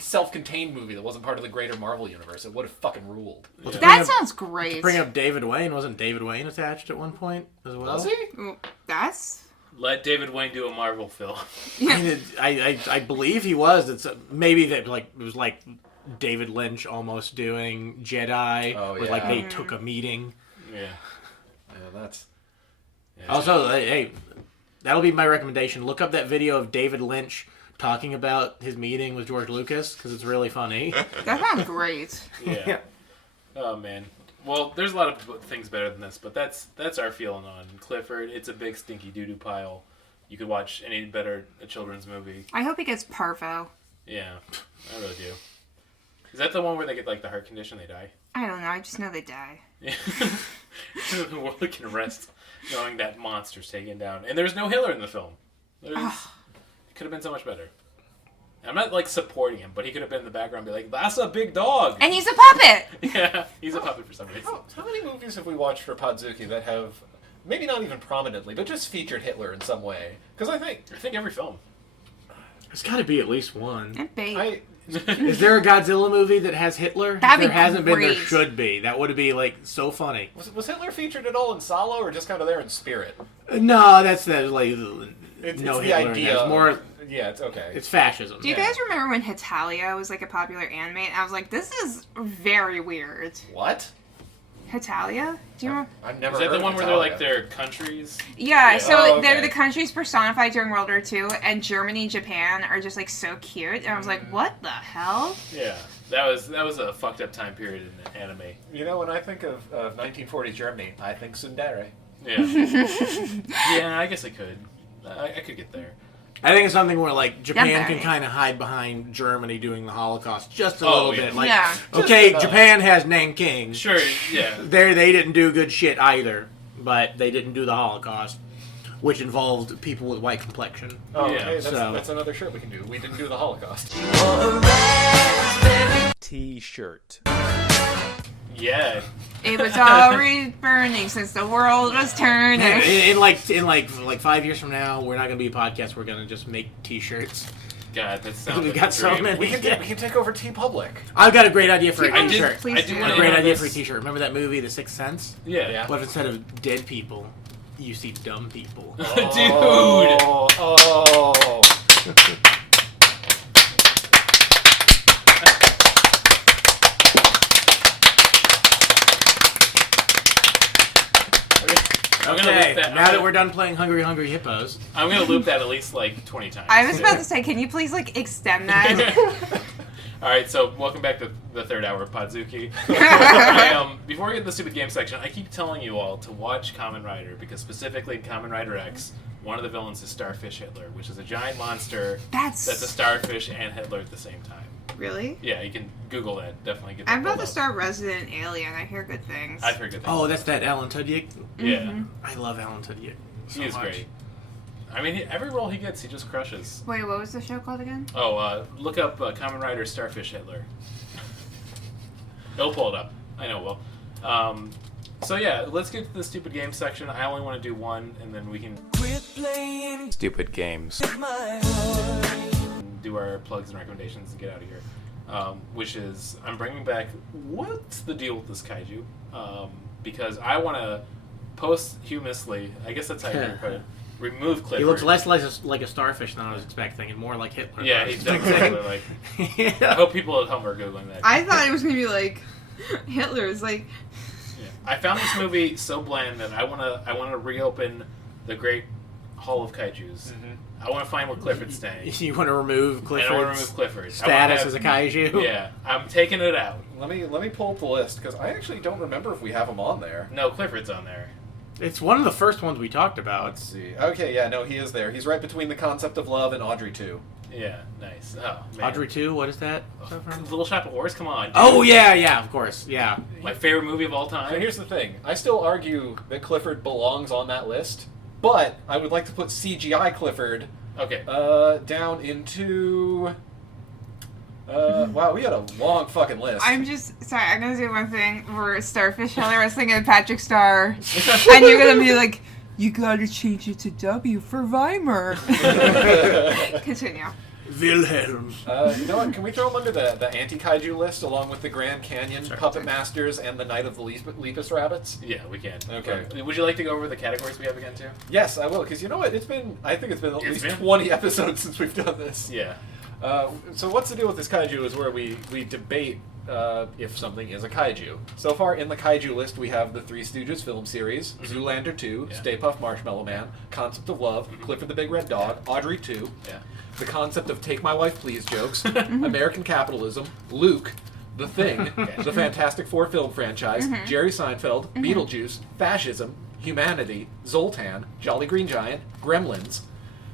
self-contained movie that wasn't part of the greater Marvel universe. It would have fucking ruled. Well, to That bring up- sounds To great. bring up David Wayne, wasn't David Wayne attached at one point as well? Was he? Ooh, that's... Let David Wayne do a Marvel film. I believe he was. It's maybe that like it was like David Lynch almost doing Jedi, Oh, where like yeah. they took a meeting. Yeah. Yeah, that's. Also, hey, that'll be my recommendation. Look up that video of David Lynch talking about his meeting with George Lucas because it's really funny. That sounds great. Yeah. Oh man. Well, there's a lot of things better than this, but that's our feeling on Clifford. It's a big stinky doo-doo pile. You could watch any better a children's movie. I hope he gets parvo. Yeah, I really do. Is that the one where they get like the heart condition, they die? I don't know, I just know they die. Yeah. The world can rest knowing that monster's taken down. And there's no Hitler in the film. It could have been so much better. I'm not like supporting him, but he could have been in the background and be like, that's a big dog. And he's a puppet! Yeah, he's a puppet for some reason. How many movies have we watched for Podzuki that have, maybe not even prominently, but just featured Hitler in some way? Because I think every film. There's got to be at least one. And bait. Is there a Godzilla movie that has Hitler? That'd If be there hasn't been, there great. should be. That would be like so funny. was Hitler featured at all in Solo, or just kind of there in spirit? No, that's like It's no the Hitler. in idea. there. It's more. Yeah, it's okay. It's fascism. Do you guys remember when Hitalia was like a popular anime? And I was like, this is very weird. What? Hitalia? Do you remember? I've never. Is that heard the one of where they're like Italia. their countries? Yeah, Yeah. so Oh, they're okay. the countries personified during World War II, and Germany and Japan are just like so cute. And I was like, what the hell? Yeah, that was a fucked up time period in anime. You know, when I think of 1940s Germany, I think Tsundere. Yeah, yeah, I guess I could. I could get there. I think it's something where like Japan Yeah, can right. kind of hide behind Germany doing the Holocaust just a Oh, little yeah. bit. Like, Yeah. okay, Just, Japan has Nanking. Sure, yeah. They didn't do good shit either, but they didn't do the Holocaust, which involved people with white complexion. Oh, Yeah, okay, so- that's another shirt we can do. We didn't do the Holocaust. T-shirt. Yeah. It was already burning since the world was turning. In like 5 years from now, we're not gonna be a podcast. We're gonna just make T-shirts. God, that sounds We like got a so dream. many. We can take over T Public. I've got a great idea for a I did- T-shirt. Please I do do. want A to great end on idea this. for a T-shirt. Remember that movie, The Sixth Sense? Yeah. Yeah. What if instead of dead people, you see dumb people? Dude. Oh. I'm gonna Okay, loop that. now that we're done playing Hungry Hungry Hippos, I'm gonna loop that at least like 20 times. I was about to say, can you please like extend that? All right, so welcome back to the third hour of Podzuki. Before we get to the stupid game section, I keep telling you all to watch Kamen Rider because specifically in Kamen Rider X, one of the villains is Starfish Hitler, which is a giant monster that's a starfish and Hitler at the same time. Really? Yeah, you can Google that. Definitely get that. I'm about pulled to up. start Resident Alien. I hear good things. I've heard good things. oh, that's that Alan Tudyk. Yeah, I love Alan Tudyk. So he is much. great. I mean, every role he gets, he just crushes. Wait, what was the show called again? Oh, look up Kamen Rider Starfish Hitler. It'll pull it up. I know it will. So yeah, let's get to the stupid game section. I only want to do one, and then we can Stupid games. do our plugs and recommendations and get out of here. Which is, I'm bringing back, what's the deal with this kaiju? Because I want to posthumously, I guess that's how you put it, remove Clifford. He looks less like a starfish than I was expecting, and more like Hitler. Yeah, than I he's was definitely expecting. like. I hope people at home are googling that. I thought it was gonna be like Hitler is like I found this movie so bland that I wanna reopen the Great Hall of Kaijus. I want to find where Clifford's staying. You want to remove Clifford's I want to remove Clifford's status as a kaiju? Yeah, I'm taking it out. Let me pull up the list because I actually don't remember if we have him on there. No, Clifford's on there. It's one of the first ones we talked about. Let's see. Okay, yeah, no, he is there. He's right between The Concept of Love and Audrey 2. Yeah, nice. Oh, man. Audrey 2, what is that? Little Shop of Horrors, come on. Dude. Oh, yeah, of course, yeah. My favorite movie of all time. So here's the thing. I still argue that Clifford belongs on that list, but I would like to put CGI Clifford Okay. down into... wow, we had a long fucking list. I'm gonna do one thing for Starfish Heller. I was thinking of Patrick Star. And you're gonna be like, you gotta change it to W for Weimar. Continue. Wilhelm. You know what? Can we throw him under the anti-kaiju list along with the Grand Canyon, Puppet Masters, and the Night of the Lepus Rabbits? Yeah, we can. Okay. Would you like to go over the categories we have again, too? Yes, I will, because you know what? I think it's been at least 20 episodes since we've done this. Yeah. So what's the deal with this kaiju is where we debate if something is a kaiju. So far in the kaiju list we have the Three Stooges film series, Zoolander 2, Stay Puft Marshmallow Man, Concept of Love, Clifford the Big Red Dog, Audrey 2, the concept of Take My Wife Please jokes, American Capitalism, Luke, The Thing, the Fantastic Four film franchise, Jerry Seinfeld, Beetlejuice, Fascism, Humanity, Zoltan, Jolly Green Giant, Gremlins.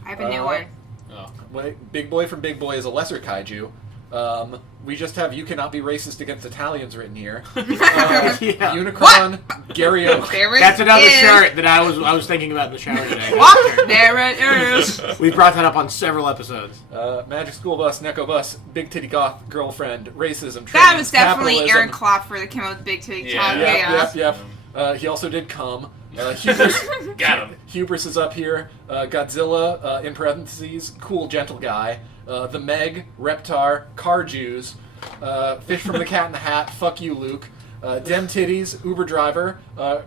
I have a new one. Big Boy from Big Boy is a lesser kaiju. We just have You Cannot Be Racist Against Italians written here. Unicron, Gary Oak. That's another shirt that I was thinking about in the shower today. What? There it is. We brought that up on several episodes. Magic School Bus, Neko Bus, Big Titty Goth, Girlfriend, Racism, That was definitely capitalism. Aaron Klopfer that came out with Big Titty Talk. Yep. He also did Come. Hubris, Got him. Hubris is up here. Godzilla, in parentheses, Cool Gentle Guy. The Meg, Reptar, Car Jews, Fish from the Cat in the Hat, Fuck You Luke, Dem Titties, Uber Driver,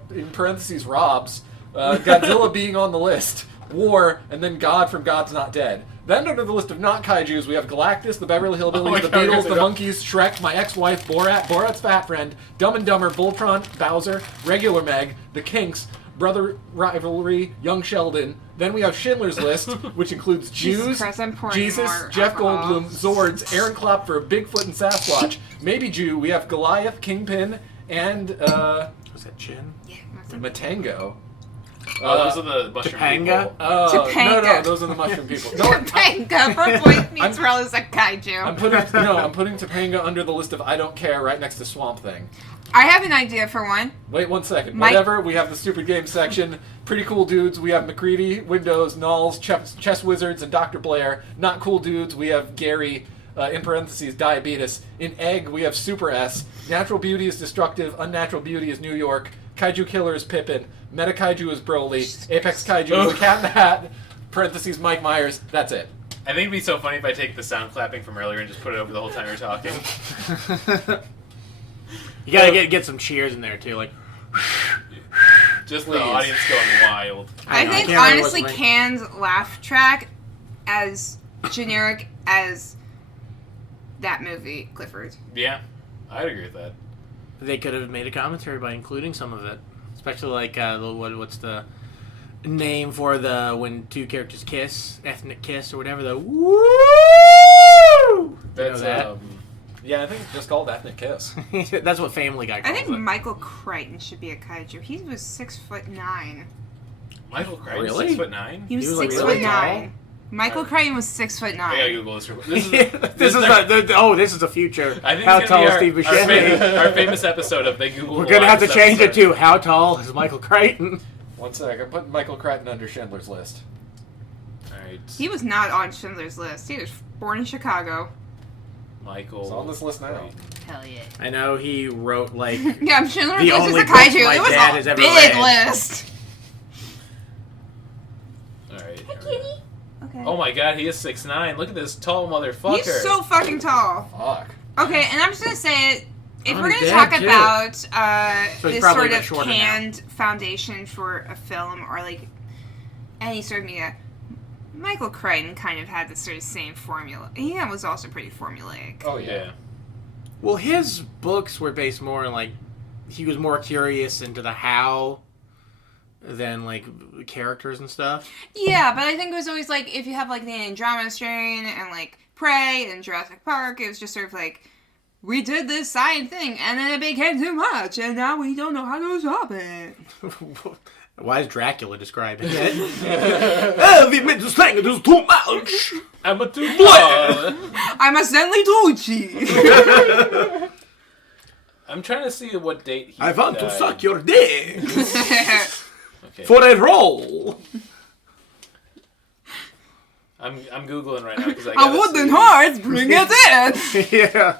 in parentheses, Robs, Godzilla being on the list, War, and then God from God's Not Dead. Then under the list of not kaijus, we have Galactus, the Beverly Hillbillies, the Beatles, the Monkeys, Shrek, My Ex-Wife, Borat's Fat Friend, Dumb and Dumber, Voltron, Bowser, Regular Meg, The Kinks, Brother Rivalry, Young Sheldon. Then we have Schindler's List, which includes Jews, Christ, I'm pouring Jesus, more Jeff alcohol. Goldblum, Zords, Aaron Klopfer, Bigfoot, and Sasquatch. Maybe Jew. We have Goliath, Kingpin, and Was that Chin? Yeah. Matango. Those are the mushroom Topanga? people. Topanga. No, those are the mushroom people. No, Topanga from Boy Meets World is a kaiju. I'm putting Topanga under the list of I don't care right next to Swamp Thing. I have an idea for one. Wait 1 second. Mike- Whatever, we have the stupid game section. Pretty cool dudes. We have McCready, Windows, Nulls, Chess Wizards, and Dr. Blair. Not cool dudes. We have Gary, in parentheses, Diabetes. In Egg, we have Super S. Natural Beauty is Destructive. Unnatural Beauty is New York. Kaiju Killer is Pippin. Meta Kaiju is Broly. Apex Kaiju is the Cat in the Hat. Parentheses, Mike Myers. That's it. I think it'd be so funny if I take the sound clapping from earlier and just put it over the whole time you're talking. You gotta get some cheers in there too, like. Just Please. the audience going wild. I know, I think can't remember honestly, what's Can's laugh track as generic as that movie, Clifford. Yeah, I'd agree with that. They could have made a commentary by including some of it, especially like what's the name for the when two characters kiss, ethnic kiss or whatever. The woo. That's that? Yeah, I think it's just called Ethnic Kiss. That's what Family Guy I calls think it. Michael Crichton should be a kaiju. He was 6'9". Michael Crichton, Really? 6'9". He was, He was, like, 6'9". really tall? Michael Crichton was 6'9". I gotta Google this real quick. This is the future. I think How it's gonna tall be is Steve our Buscemi? our famous episode of They Google. We're gonna have to change it to how tall is Michael Crichton? 1 sec. I'm putting Michael Crichton under Schindler's List. Alright. He was not on Schindler's List. He was born in Chicago. Michael. It's on this list now. Crichton. Hell yeah. I know he wrote like Yeah, Schindler's The List is only a book kaiju. my It was dad a has ever big read. list. Alright. Okay. Oh my god, he is 6'9". Look at this tall motherfucker. He's so fucking tall. Fuck. Okay, and I'm just gonna say it. If Oh, we're he's gonna dead, talk too. about So he's this probably sort a bit of shorter now. canned foundation for a film or like any sort of media, Michael Crichton kind of had the sort of same formula. He was also pretty formulaic. Oh, yeah. Yeah. Well, his books were based more on like he was more curious into the how than like characters and stuff. Yeah, but I think it was always like if you have like the Andromeda Strain and like Prey and Jurassic Park, it was just sort of like we did this science thing and then it became too much and now we don't know how to stop it. Why is Dracula describing it? Oh, we made this thing, it is too much. I'm a too blood. I'm a Stanley Tucci. I'm trying to see what date he I want died. to suck your dick Okay. for a roll. I'm googling right now because I A got wooden heart, bring it in. Yeah.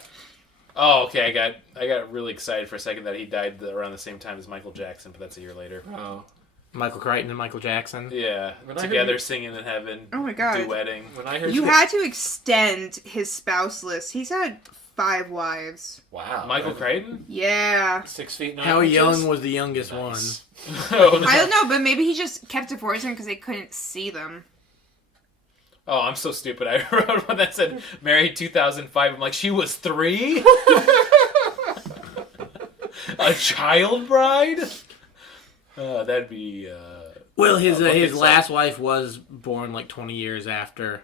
Oh, okay. I got really excited for a second that he died around the same time as Michael Jackson, but that's a year later. Oh. Michael Crichton and Michael Jackson. Yeah, When I together heard- singing in heaven. Oh my God. Duetting. When I heard You had to extend his spouse list. He's had 5 wives. wow, Michael Crichton? Yeah. 6 feet 9 How inches? young was the youngest Nice. Oh, I don't know, but maybe he just kept divorcing because they couldn't see them. Oh, I'm so stupid. I wrote one that said married 2005. I'm like, she was 3? A child bride? That'd be... Well, his okay, so- last wife was born like 20 years after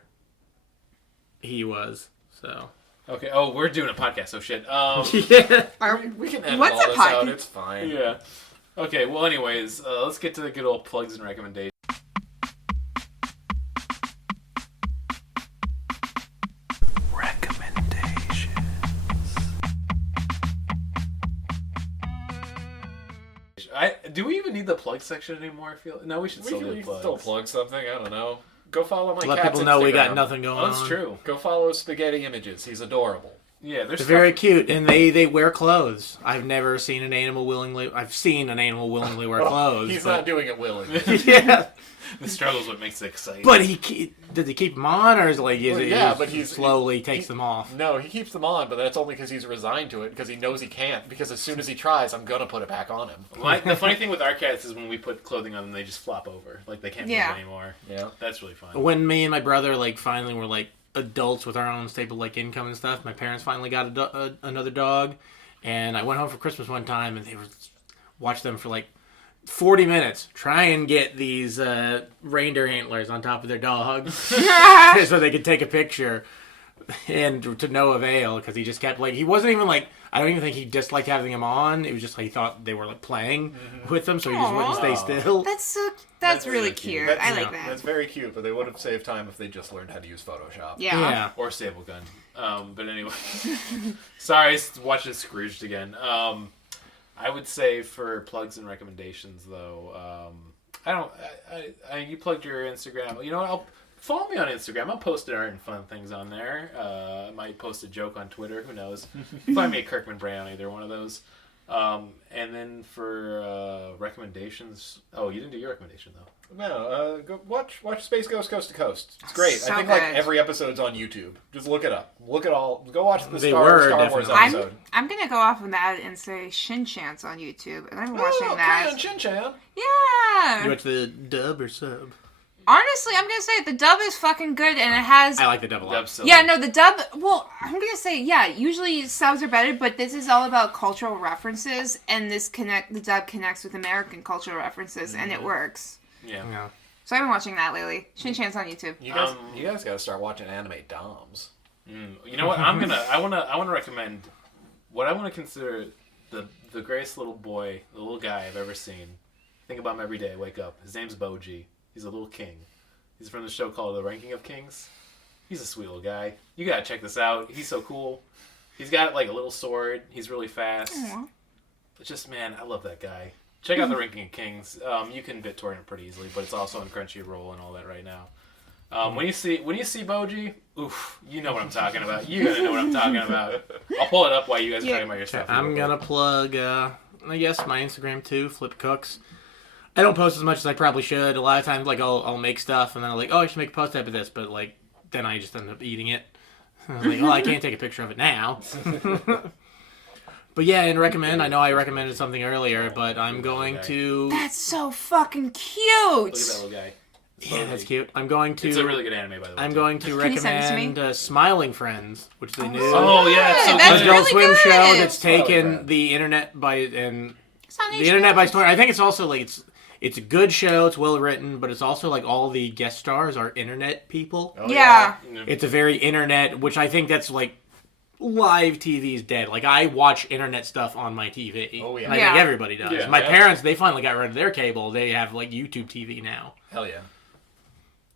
he was. So Okay, oh, we're doing a podcast, so shit. yeah. We can edit What's all a this podcast? out. It's fine. Yeah. Okay, well, anyways, let's get to the good old plugs and recommendations. Do we even need the plug section anymore? I feel no. We should We still can do plugs. still plug something. I don't know. Go follow my Let cat's people know we got Instagram. nothing going Oh, on. that's true. Go follow Spaghetti Images. He's adorable. Yeah, there's They're very cute, and they wear clothes. I've never seen an animal willingly. I've seen an animal willingly wear clothes. He's but, not doing it willingly. yeah, the struggle's what makes it exciting. but did he keep them on, or is it like Well, yeah, but he slowly takes he- them off? No, he keeps them on, but that's only because he's resigned to it, because he knows he can't, because as soon as he tries, I'm gonna put it back on him. The funny thing with our cats is when we put clothing on them, they just flop over. Like, they can't Yeah. move anymore. Yeah. That's really fun. When me and my brother finally were adults with our own stable income and stuff, my parents finally got another dog, and I went home for Christmas one time, and they watched them for 40 minutes try and get these reindeer antlers on top of their dog so they could take a picture, and to no avail, because he just kept he wasn't even I don't even think he disliked having them on. It was just he thought they were playing with them, so he just wouldn't stay still. That's really cute. That's- I like that. That's very cute, but they would have saved time if they just learned how to use Photoshop. Yeah. Or Stable Gun. But anyway. Sorry, watching Scrooged again. I would say for plugs and recommendations, though, you plugged your Instagram. You know what? Follow me on Instagram. I'll post art and fun things on there. I might post a joke on Twitter. Who knows? Find me at Kirkman Bray on either one of those. And then for recommendations... Oh, you didn't do your recommendation, though. No, go watch Space Ghost Coast to Coast. It's great. So I think good. every episode's on YouTube. Just look it up. Look at all. Go watch the They Star were, Wars definitely. episode. I'm gonna go off on that and say Shin Chan's on YouTube, and I've been watching that. Crayon Shin-Chan. Yeah. You watch the dub or sub? Honestly, I'm gonna say the dub is fucking good, and it has. I like the dub a lot. Dub's silly. Yeah, no, the dub. Well, I'm gonna say usually subs are better, but this is all about cultural references, and the dub connects with American cultural references, and it works. Yeah. Yeah. So I've been watching that lately. Shin Chan's on YouTube. You guys got to start watching anime Doms. You know what? I wanna recommend what I want to consider the greatest little boy, the little guy I've ever seen. Think about him every day. Wake up. His name's Boji. He's a little king. He's from the show called The Ranking of Kings. He's a sweet little guy. You gotta check this out. He's so cool. He's got a little sword. He's really fast. Aww. It's just, man, I love that guy. Check out The Ranking of Kings. You can BitTorrent it pretty easily, but it's also on Crunchyroll and all that right now. When you see Boji, oof, you know what I'm talking about. You're gonna know what I'm talking about. I'll pull it up while you guys are talking about your stuff. I'm gonna plug, I guess, my Instagram too, Flip Cooks. I don't post as much as I probably should. A lot of times, I'll make stuff, and then I'm I should make a post up of this, but, then I just end up eating it. I'm I can't take a picture of it now. But yeah, and recommend, I know I recommended something earlier, but I'm going to... That's so fucking cute. Look at that little guy. Yeah, that's cute. I'm going to. It's a really good anime, by the way. I'm going to Can you send it to me? recommend Smiling Friends, which is the new Oh yeah, it's so That's good. Adult really Swim good. show that's Smiling taken Friends. the internet by and It's on the HBO. internet by storm. I think it's also like it's a good show. It's well written, but it's also like all the guest stars are internet people. Oh, Yeah. It's a very internet, which I think that's like live TV's dead. Like I watch internet stuff on my TV. Oh, yeah. I Yeah. think everybody does. Yeah, My yeah. parents, they finally got rid of their cable. They have like YouTube TV now, Hell yeah.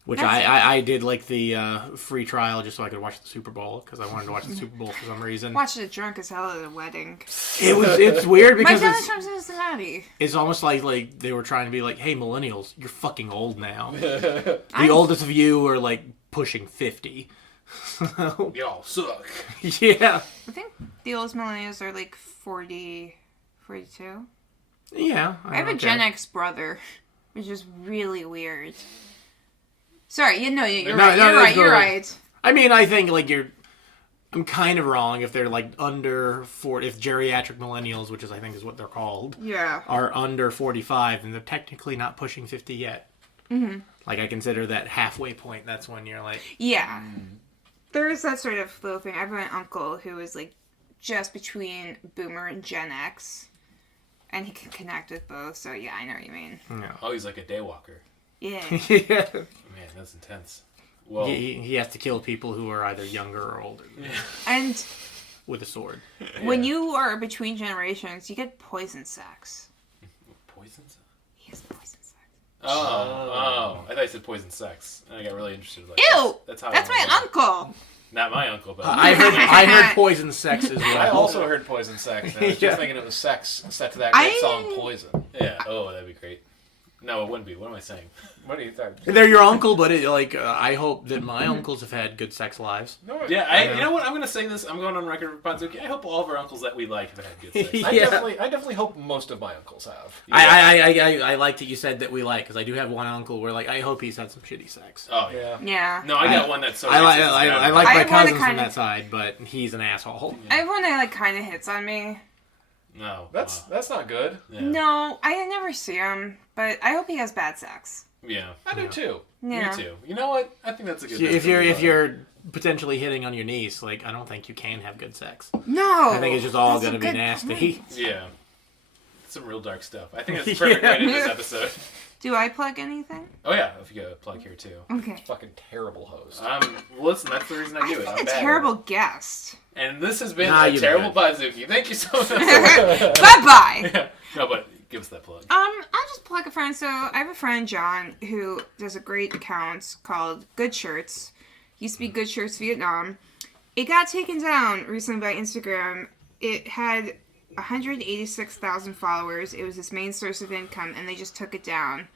which That's I did like the free trial just so I could watch the Super Bowl because I wanted to watch the Super Bowl for some reason. Watched it drunk as hell at a wedding. It's weird My because family's from Cincinnati. it's almost like they were trying to be like, hey millennials, you're fucking old now. The I'm- oldest of you are like pushing 50. So, Y'all suck. yeah. I think the oldest millennials are like 40, 42. Yeah. I have a Gen X brother, which is really weird. Sorry, you're No, right. You're no, right. that's You're good. right. I mean, I think like I'm kind of wrong if they're like under 40, if geriatric millennials, which is I think is what they're called, Yeah. are under 45, and they're technically not pushing 50 yet. Mm-hmm. Like I consider that halfway point. That's when you're like, Yeah. There is that sort of little thing. I have an uncle who is like just between Boomer and Gen X, and he can connect with both. So yeah, I know what you mean. Oh, he's like a daywalker. Yeah. yeah. Man, that's intense. Well, He has to kill people who are either younger or older And with a sword. when you are between generations, you get poison sex. poisons. He has poison sex. Oh, I thought you said poison sex, and I got really interested. Like, Ew! That's how. That's I my uncle. Not my uncle, but I heard poison sex as well. I also heard Poison Sex, and I was Yeah. just thinking it was sex set to that great I- song Poison. Yeah. Oh, that'd be great. No, it wouldn't be. What am I saying? What do you think? They're your uncle, but I hope that my uncles have had good sex lives. No, Yeah, you know what? I'm gonna say this. I'm going on record for Podzuki. I hope all of our uncles that we like have had good sex. I Yeah. definitely hope most of my uncles have. I like that you said that we like, because I do have one uncle where like I hope he's had some shitty sex. Oh yeah. Yeah. No, I got one that's so. I like racist, I man. like I my wanna cousins from kinda- that side, but he's an asshole. I have one that like kind of hits on me. No. That's not good. Yeah. No, I never see him, but I hope he has bad sex. Yeah. I do too. Yeah. Me too. You know what? I think that's a good. If you're potentially hitting on your niece, like I don't think you can have good sex. No. I think it's just all That's a going to be good nasty. point. Yeah. Some real dark stuff. I think that's perfect right in this episode. Do I plug anything? Oh yeah, if you got a plug here too. Okay. Fucking terrible host. Listen, that's the reason I do I've it. I'm been a bad. terrible guest. And this has been Nah, a you've terrible been. Podzuki. Thank you so much. Bye-bye. No, but give us that plug. I'll just plug a friend. So I have a friend, John, who does a great account called Good Shirts. Used to be Good Shirts Vietnam. It got taken down recently by Instagram. It had 186,000 followers. It was his main source of income, and they just took it down.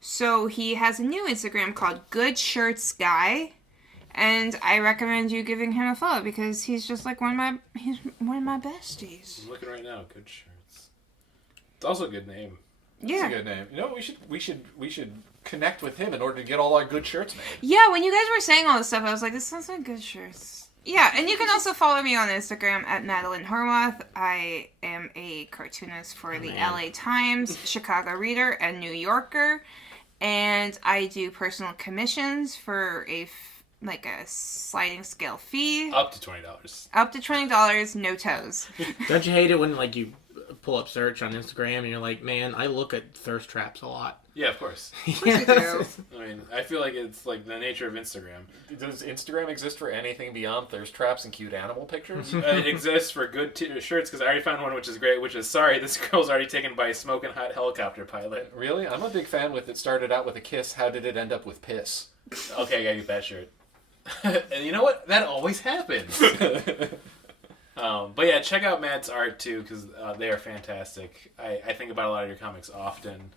So he has a new Instagram called Good Shirts Guy, and I recommend you giving him a follow because he's just like one of my besties. I'm looking right now. Good shirts. It's also a good name. That's Yeah. a good name. You know, we should connect with him in order to get all our good shirts made. Yeah, when you guys were saying all this stuff, I was like, this sounds like Good Shirts. Yeah, and you can also follow me on Instagram at Madeline Horwath. I am a cartoonist for the LA Times, Chicago Reader, and New Yorker. And I do personal commissions for a sliding scale fee. Up to $20. Up to $20, no toes. Don't you hate it when like you pull up search on Instagram and you're like, man, I look at thirst traps a lot. Yeah, of course. Of course you do. I mean, I feel like it's like the nature of Instagram. Does Instagram exist for anything beyond thirst traps and cute animal pictures? It exists for good shirts because I already found one which is great, which is, sorry, this girl's already taken by a smoking hot helicopter pilot. Really? I'm a big fan with it started out with a kiss. How did it end up with piss? Okay, I gotta get that shirt. And you know what? That always happens. But yeah, check out Matt's art too because they are fantastic. I think about a lot of your comics often,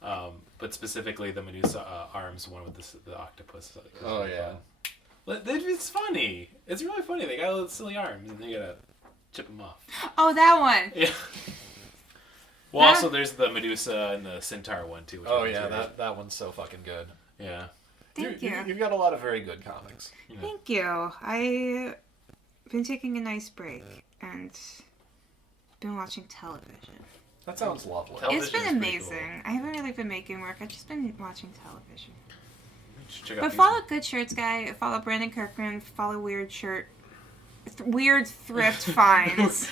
but specifically the Medusa arms one with the octopus. Oh yeah. It's funny. It's really funny. They got little silly arms and they gotta chip them off. Oh, that one. Yeah. Well, That- also there's the Medusa and the Centaur one too. Which Oh one's yeah, great. that one's so fucking good. Yeah. Thank you. You've got a lot of very good comics. Thank you. I've been taking a nice break and been watching television. That sounds lovely. Television It's been is pretty amazing. I haven't really been making work. I've just been watching television. should check out But these follow Good Shirts guy. Follow Brandon Kirkman. Follow Weird Thrift Finds.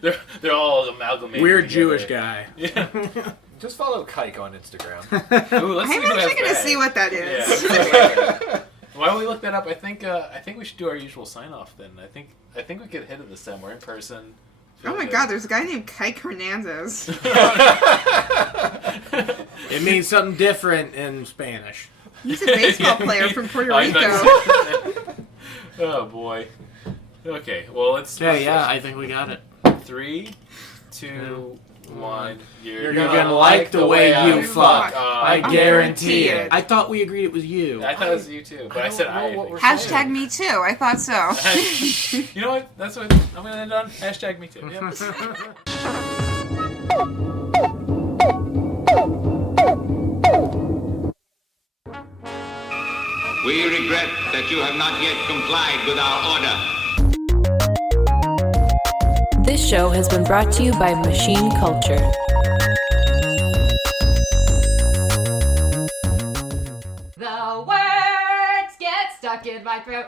They're all amalgamated. Weird together. Jewish guy. Yeah. Just follow Kike on Instagram. Ooh, let's see I'm who has actually gonna that. see what that is. Yeah. Why don't we look that up? I think we should do our usual sign off then. I think we could hit it this time. We're in person. Oh my God, there's a guy named Kike Hernandez. It means something different in Spanish. He's a baseball player from Puerto I was Rico. about to say that. Oh boy. Okay, well let's. Okay, yeah, I think we got it. 3, 2, 1. You're gonna like the way you fuck. I guarantee it. it. I thought we agreed it was you. I thought it was you too, but I said don't know I. what we're Hashtag me too. I thought so. You know what? That's what I'm gonna end on. Hashtag me too. Yep. We regret that you have not yet complied with our order. This show has been brought to you by Machine Culture. The words get stuck in my throat.